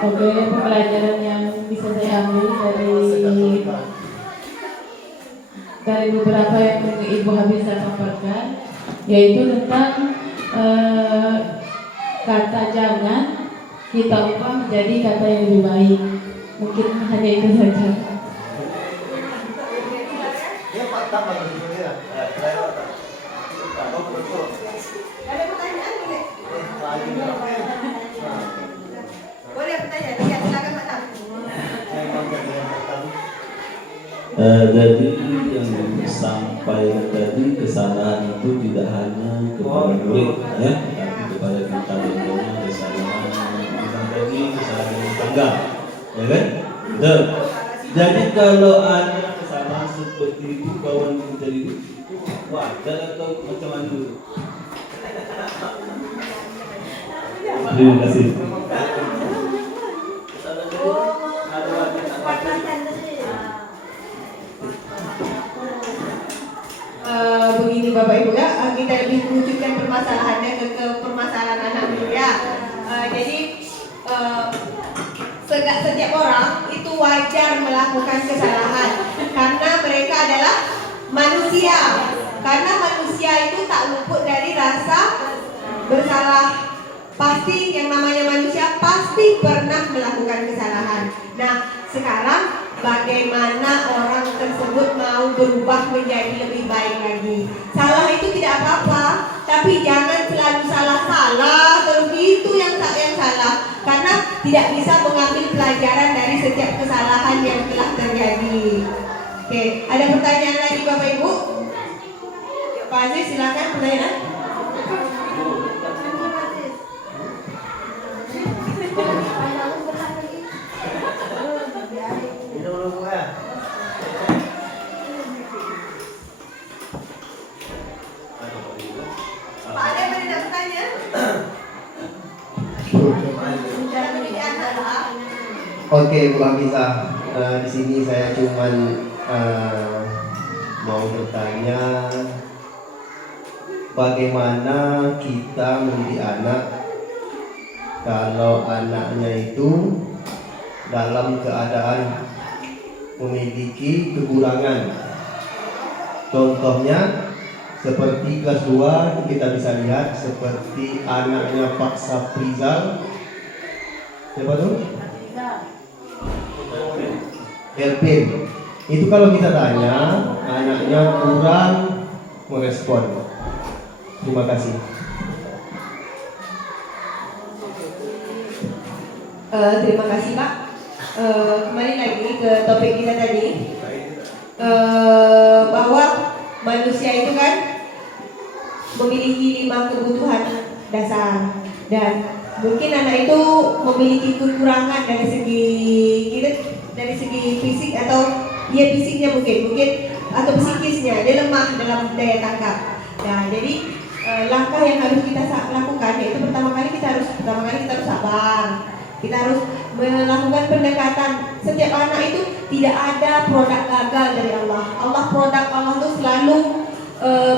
Oke, pelajaran yang bisa saya ambil dari beberapa yang Ibu Hafizah paparkan, yaitu tentang kata jangan kita ubah menjadi kata yang lebih baik. Mungkin hanya itu saja. Ada pertanyaan boleh? Boleh pertanyaan? Iya, silakan Pak Tam. Jadi yang disampaikan tadi kesalahan itu tidak hanya kepada murid ya, tapi kepada kita juga kesalahan bukan tadi kesalahan rumah tangga, ya kan? Betul. Jadi kalau ada kesalahan seperti itu kawan kita itu wajar atau macam mana dulu? Terima kasih. Begini Bapak Ibu ya, kita lebih menunjukkan permasalahannya ke permasalahan anak dulu ya. Jadi setiap orang itu wajar melakukan kesalahan karena mereka adalah manusia. Karena manusia itu tak luput dari rasa bersalah. Pasti yang namanya manusia pasti pernah melakukan kesalahan. Nah, sekarang bagaimana orang tersebut mau berubah menjadi lebih baik lagi. Salah itu tidak apa-apa, tapi jangan selalu salah-salah terus itu yang salah. Karena tidak bisa mengambil pelajaran dari setiap kesalahan yang telah terjadi. Oke, ada pertanyaan lagi Bapak Ibu? Ya, Pak Aziz silakan pertanyaan. Pak ada yang tidak bertanya? Cara mendidik anak Pak. Oke, Bu Hafiza, di sini saya cuman mau bertanya bagaimana kita mendidik anak kalau anaknya itu dalam keadaan memiliki kekurangan. Contohnya seperti kelas 2 kita bisa lihat seperti anaknya Pak Saprizal. Siapa tuh? Elvin. Itu kalau kita tanya anaknya kurang merespon. Terima kasih. Terima kasih Pak. Kembali lagi ke topik kita tadi, bahwa manusia itu kan memiliki 5 kebutuhan dasar dan mungkin anak itu memiliki kekurangan dari segi fisik atau fisiknya mungkin atau psikisnya dia lemah dalam daya tangkap. Nah jadi langkah yang harus kita lakukan yaitu pertama kali kita harus sabar. Kita harus melakukan pendekatan. Setiap anak itu tidak ada produk gagal dari Allah. Produk Allah itu selalu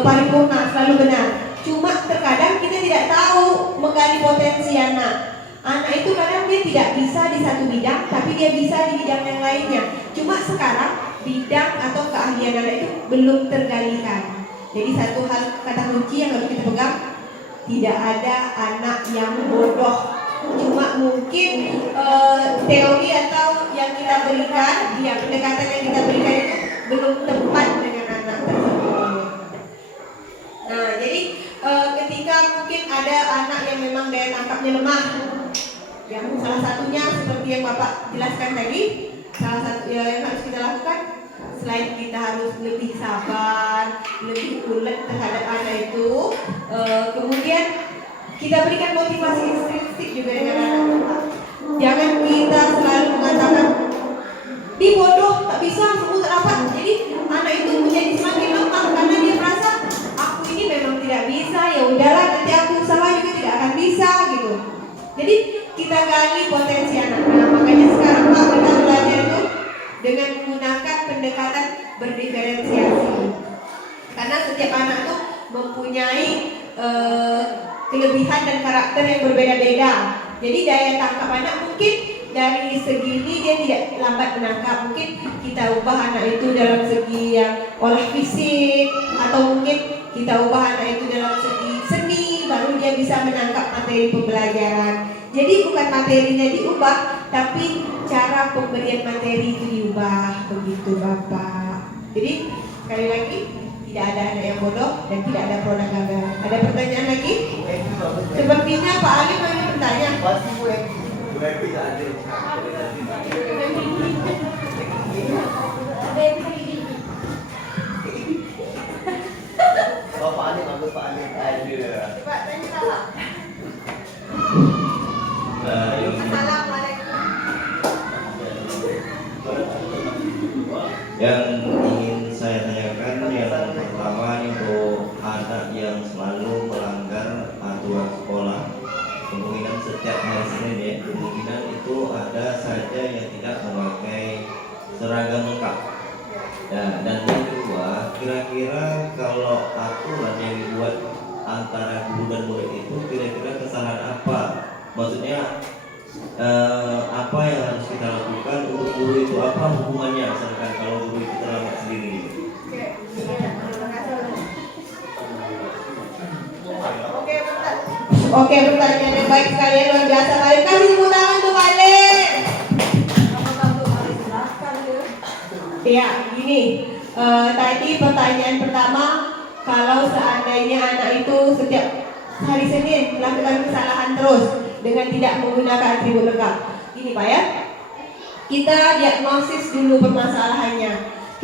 paripurna, selalu benar. Cuma terkadang kita tidak tahu menggali potensi anak. Anak itu kadang dia tidak bisa di satu bidang, tapi dia bisa di bidang yang lainnya. Cuma sekarang bidang atau keahlian anak itu belum tergalikan. Jadi satu hal kata kunci yang harus kita pegang, tidak ada anak yang bodoh. Cuma mungkin teori atau yang kita berikan, pendekatan yang kita berikan itu belum tepat dengan anak tersebut. Nah, jadi ketika mungkin ada anak yang memang daya tangkapnya lemah, yang salah satunya seperti yang Bapak jelaskan tadi, salah satu yang harus kita lakukan selain kita harus lebih sabar, lebih ulet terhadap anak itu, kemudian kita berikan motivasi intrinsik juga dengan anak-anak. Jangan kita selalu mengatakan dia bodoh, tak bisa, semua tak dapat. Jadi anak itu menjadi semakin lemah karena dia merasa aku ini memang tidak bisa. Ya udahlah, nanti aku usaha juga tidak akan bisa gitu. Jadi kita gali potensi anak. Nah, makanya sekarang Pak kita belajar itu dengan menggunakan pendekatan berdiferensiasi. Karena setiap anak itu mempunyai kelebihan dan karakter yang berbeda-beda. Jadi daya tangkap anak mungkin dari segi ini dia tidak lambat menangkap. Mungkin kita ubah anak itu dalam segi yang olah fisik, atau mungkin kita ubah anak itu dalam segi seni, baru dia bisa menangkap materi pembelajaran. Jadi bukan materinya diubah, tapi cara pemberian materi itu diubah, begitu Bapak. Jadi sekali lagi, tidak ada anak yang bodoh dan tidak ada produk gagal. Ada pertanyaan lagi? Sepertinya Pak Ali mau bertanya. Pasti Bu Epi tidak ada. Coba tanya salah. Assalamualaikum. Yang ingin saya tanyakan yang pertama untuk anak yang selalu melanggar aturan sekolah, kemungkinan setiap hari Senin ya, kemungkinan itu ada saja yang tidak memakai seragam lengkap. Ya, dan yang kedua, kira-kira kalau aturan yang dibuat antara guru dan murid itu kira-kira kesalahan apa? Maksudnya apa yang harus kita lakukan untuk guru itu, apa hukumannya misalkan kalau guru itu terlambat sendiri? Oke, pertanyaan yang baik sekali, luar biasa. Kalian kasih tepuk tangan untuk kalian. Ya, gini. Tadi pertanyaan pertama, kalau seandainya anak itu setiap hari Senin melakukan kesalahan terus dengan tidak menggunakan atribut lengkap. Gini Pak ya, kita diagnosis dulu permasalahannya.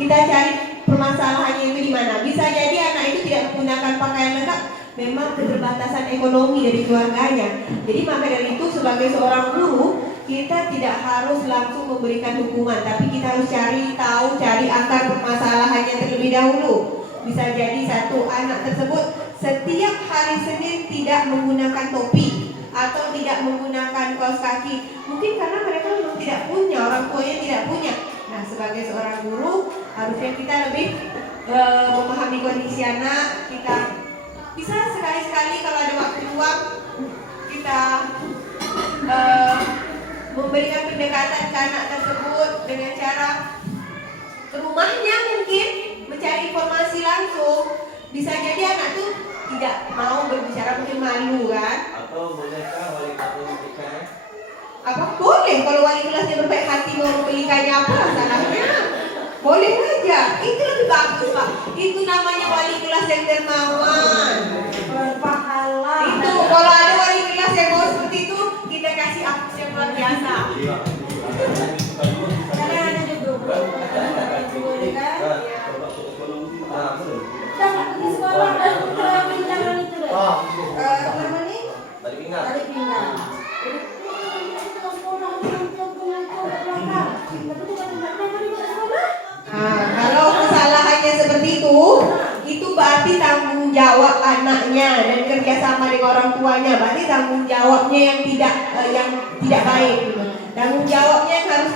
Kita cari permasalahannya itu di mana. Bisa jadi anak itu tidak menggunakan pakaian lengkap, memang keterbatasan ekonomi dari keluarganya. Jadi maka dari itu sebagai seorang guru, kita tidak harus langsung memberikan hukuman, tapi kita harus cari akar permasalahannya terlebih dahulu. Bisa jadi satu anak tersebut setiap hari Senin tidak menggunakan topi atau tidak menggunakan kaos kaki, mungkin karena mereka memang tidak punya, orang tuanya tidak punya. Nah, sebagai seorang guru harusnya kita lebih memahami kondisi anak. Kita bisa sekali-sekali kalau ada waktu luang kita memberikan pendekatan ke anak tersebut dengan cara ke rumahnya, mungkin mencari informasi langsung. Bisa jadi anak tuh tidak mau berbicara, mungkin malu kan. Atau bolehkah wali kelas memberikan? Apa boleh kalau wali kelasnya berbaik hati mau membelikannya, apa salahnya? Boleh aja, itu lebih bagus Pak. Itu namanya wali kelas yang dermawan. Berpahala. Itu kalau ada wali kelas yang mau seperti itu, kita kasih aplaus yang luar biasa. Karena ada juga boleh kan? Jangan pergi sekolah dan pulang pinjangan itu deh. Nama nih? Tadi ingat. Tarik pinggang. Jadi kita sekolah untuk belakang. Tapi bukan sekolah. Nah, kalau kesalahannya seperti itu berarti tanggung jawab anaknya dan kerjasama dengan orang tuanya. Berarti tanggung jawabnya yang tidak baik. Gitu. Tanggung jawabnya yang harus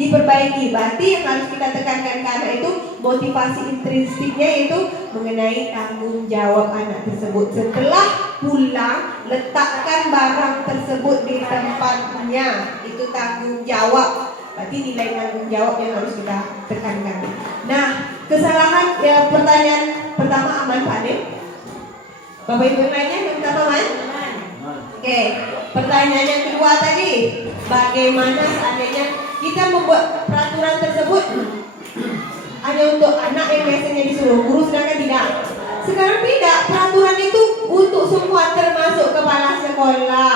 diperbaiki. Berarti yang harus kita tekankan ke anak itu motivasi intrinsiknya itu mengenai tanggung jawab anak tersebut. Setelah pulang, letakkan barang tersebut di tempatnya. Itu tanggung jawab. Berarti nilai tanggung jawab yang harus kita tekankan. Nah, kesalahan ya, pertanyaan pertama aman Pak Adem. Bapak Ibu yang lainnya yang pertama aman? Oke, pertanyaan yang kedua tadi, bagaimana seandainya kita membuat peraturan tersebut hanya untuk anak yang biasanya disuruh guru, sedangkan tidak. Sekarang tidak, peraturan itu untuk semua termasuk kepala sekolah.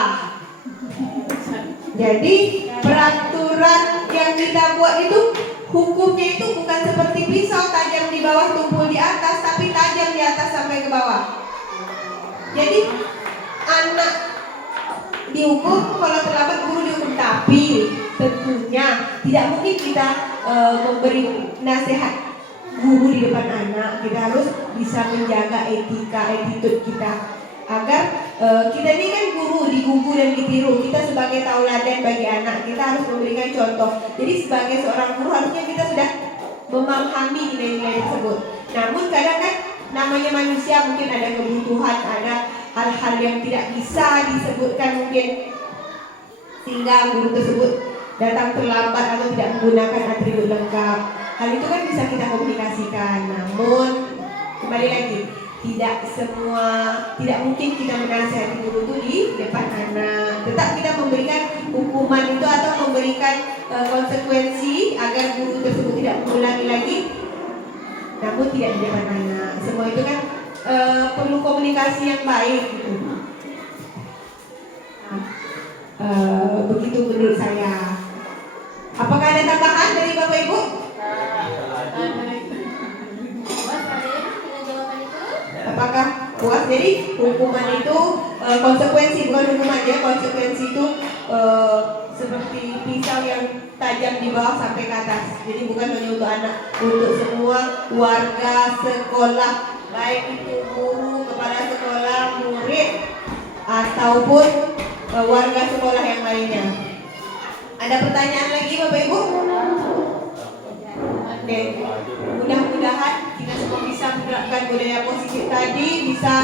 Jadi peraturan yang kita buat itu hukumnya itu bukan seperti pisau tajam di bawah tumpul di atas, tapi tajam di atas sampai ke bawah. Jadi anak dihukum kalau terlambat, guru dihukum. Tapi tentunya tidak mungkin kita memberi nasihat guru di depan anak. Kita harus bisa menjaga etika, attitude kita agar kita ini kan guru, digugu dan ditiru. Kita sebagai tauladan bagi anak, kita harus memberikan contoh. Jadi sebagai seorang guru harusnya kita sudah memahami nilai-nilai tersebut. Namun kadang kan namanya manusia, mungkin ada kebutuhan, ada hal-hal yang tidak bisa disebutkan mungkin, sehingga guru tersebut datang terlambat atau tidak menggunakan atribut lengkap. Hal itu kan bisa kita komunikasikan. Namun kembali lagi, tidak mungkin kita menasihati guru itu di depan anak. Tetap kita memberikan hukuman itu atau memberikan konsekuensi agar guru tersebut tidak mengulangi lagi, namun tidak di depan anak. Semua itu kan perlu komunikasi yang baik gitu. Begitu menurut saya. Apakah ada tambahan dari Bapak Ibu? Apakah puas. Jadi hukuman itu konsekuensi, bukan hukuman ya, konsekuensi itu seperti pisau yang tajam di bawah sampai ke atas. Jadi bukan hanya untuk anak, untuk semua warga sekolah, baik itu guru, kepala sekolah, murid, ataupun warga sekolah yang lainnya. Ada pertanyaan lagi Bapak Ibu? Oke, mudah-mudahan kita semua bisa menerapkan budaya positif tadi, bisa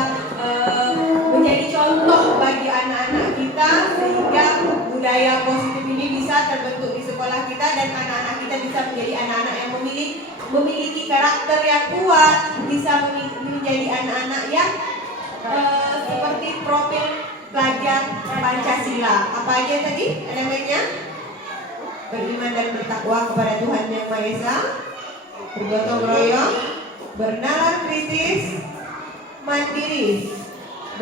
menjadi contoh bagi anak-anak kita, sehingga budaya positif ini bisa terbentuk di sekolah kita dan anak-anak kita bisa menjadi anak-anak yang memiliki karakter yang kuat, bisa menjadi anak-anak yang seperti profil pelajar Pancasila. Apa aja tadi elemennya? Beriman dan bertakwa kepada Tuhan Yang Maha Esa, bergotong royong, bernalar kritis, mandiri,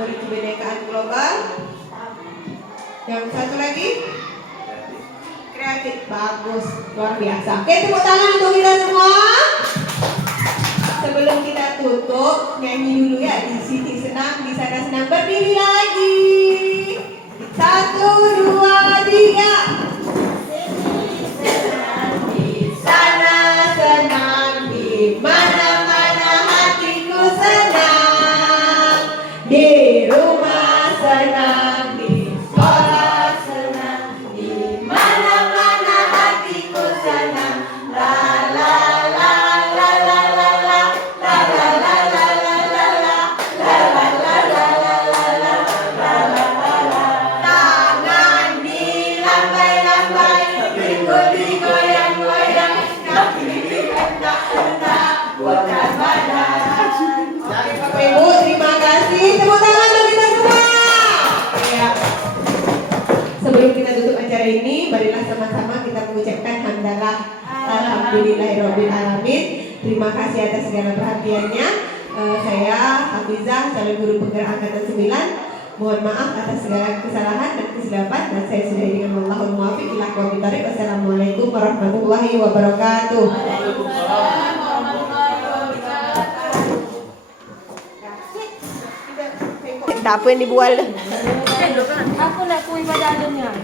berkebinekaan global. Yang satu lagi, kreatif. Bagus, luar biasa. Oke, tepuk tangan untuk kita semua. Sebelum kita tutup, nyanyi dulu ya. Di sini senang, di sana senang. Berdiri lagi. 1, 2, 3. Sana senang, di mana-mana hatiku senang. Di rumah senang, di sekolah senang, di mana-mana hatiku senang. La la la la la la la la la la la la la la la la la la la la. Tangan dilambai-lambai, pinggul digoyang-goyang, kaki dihentak-hentak, putar badan. Bapak Ibu, terima kasih. Tepuk tangan untuk kita semua. Ya. Sebelum kita tutup acara ini, marilah sama-sama kita mengucapkan hamdalah alhamdulillahirabbil alamin. Terima kasih atas segala perhatiannya. Saya Hafizah, calon guru penggerak angkatan 9. Mohon maaf atas segala kesalahan dan kesilapan, dan saya sudah dengan wallahul muwaffiq ila aqwamit thoriq. Wassalamualaikum warahmatullahi wabarakatuh. Tak apa yang dibual. Aku nak kuih pada adanya.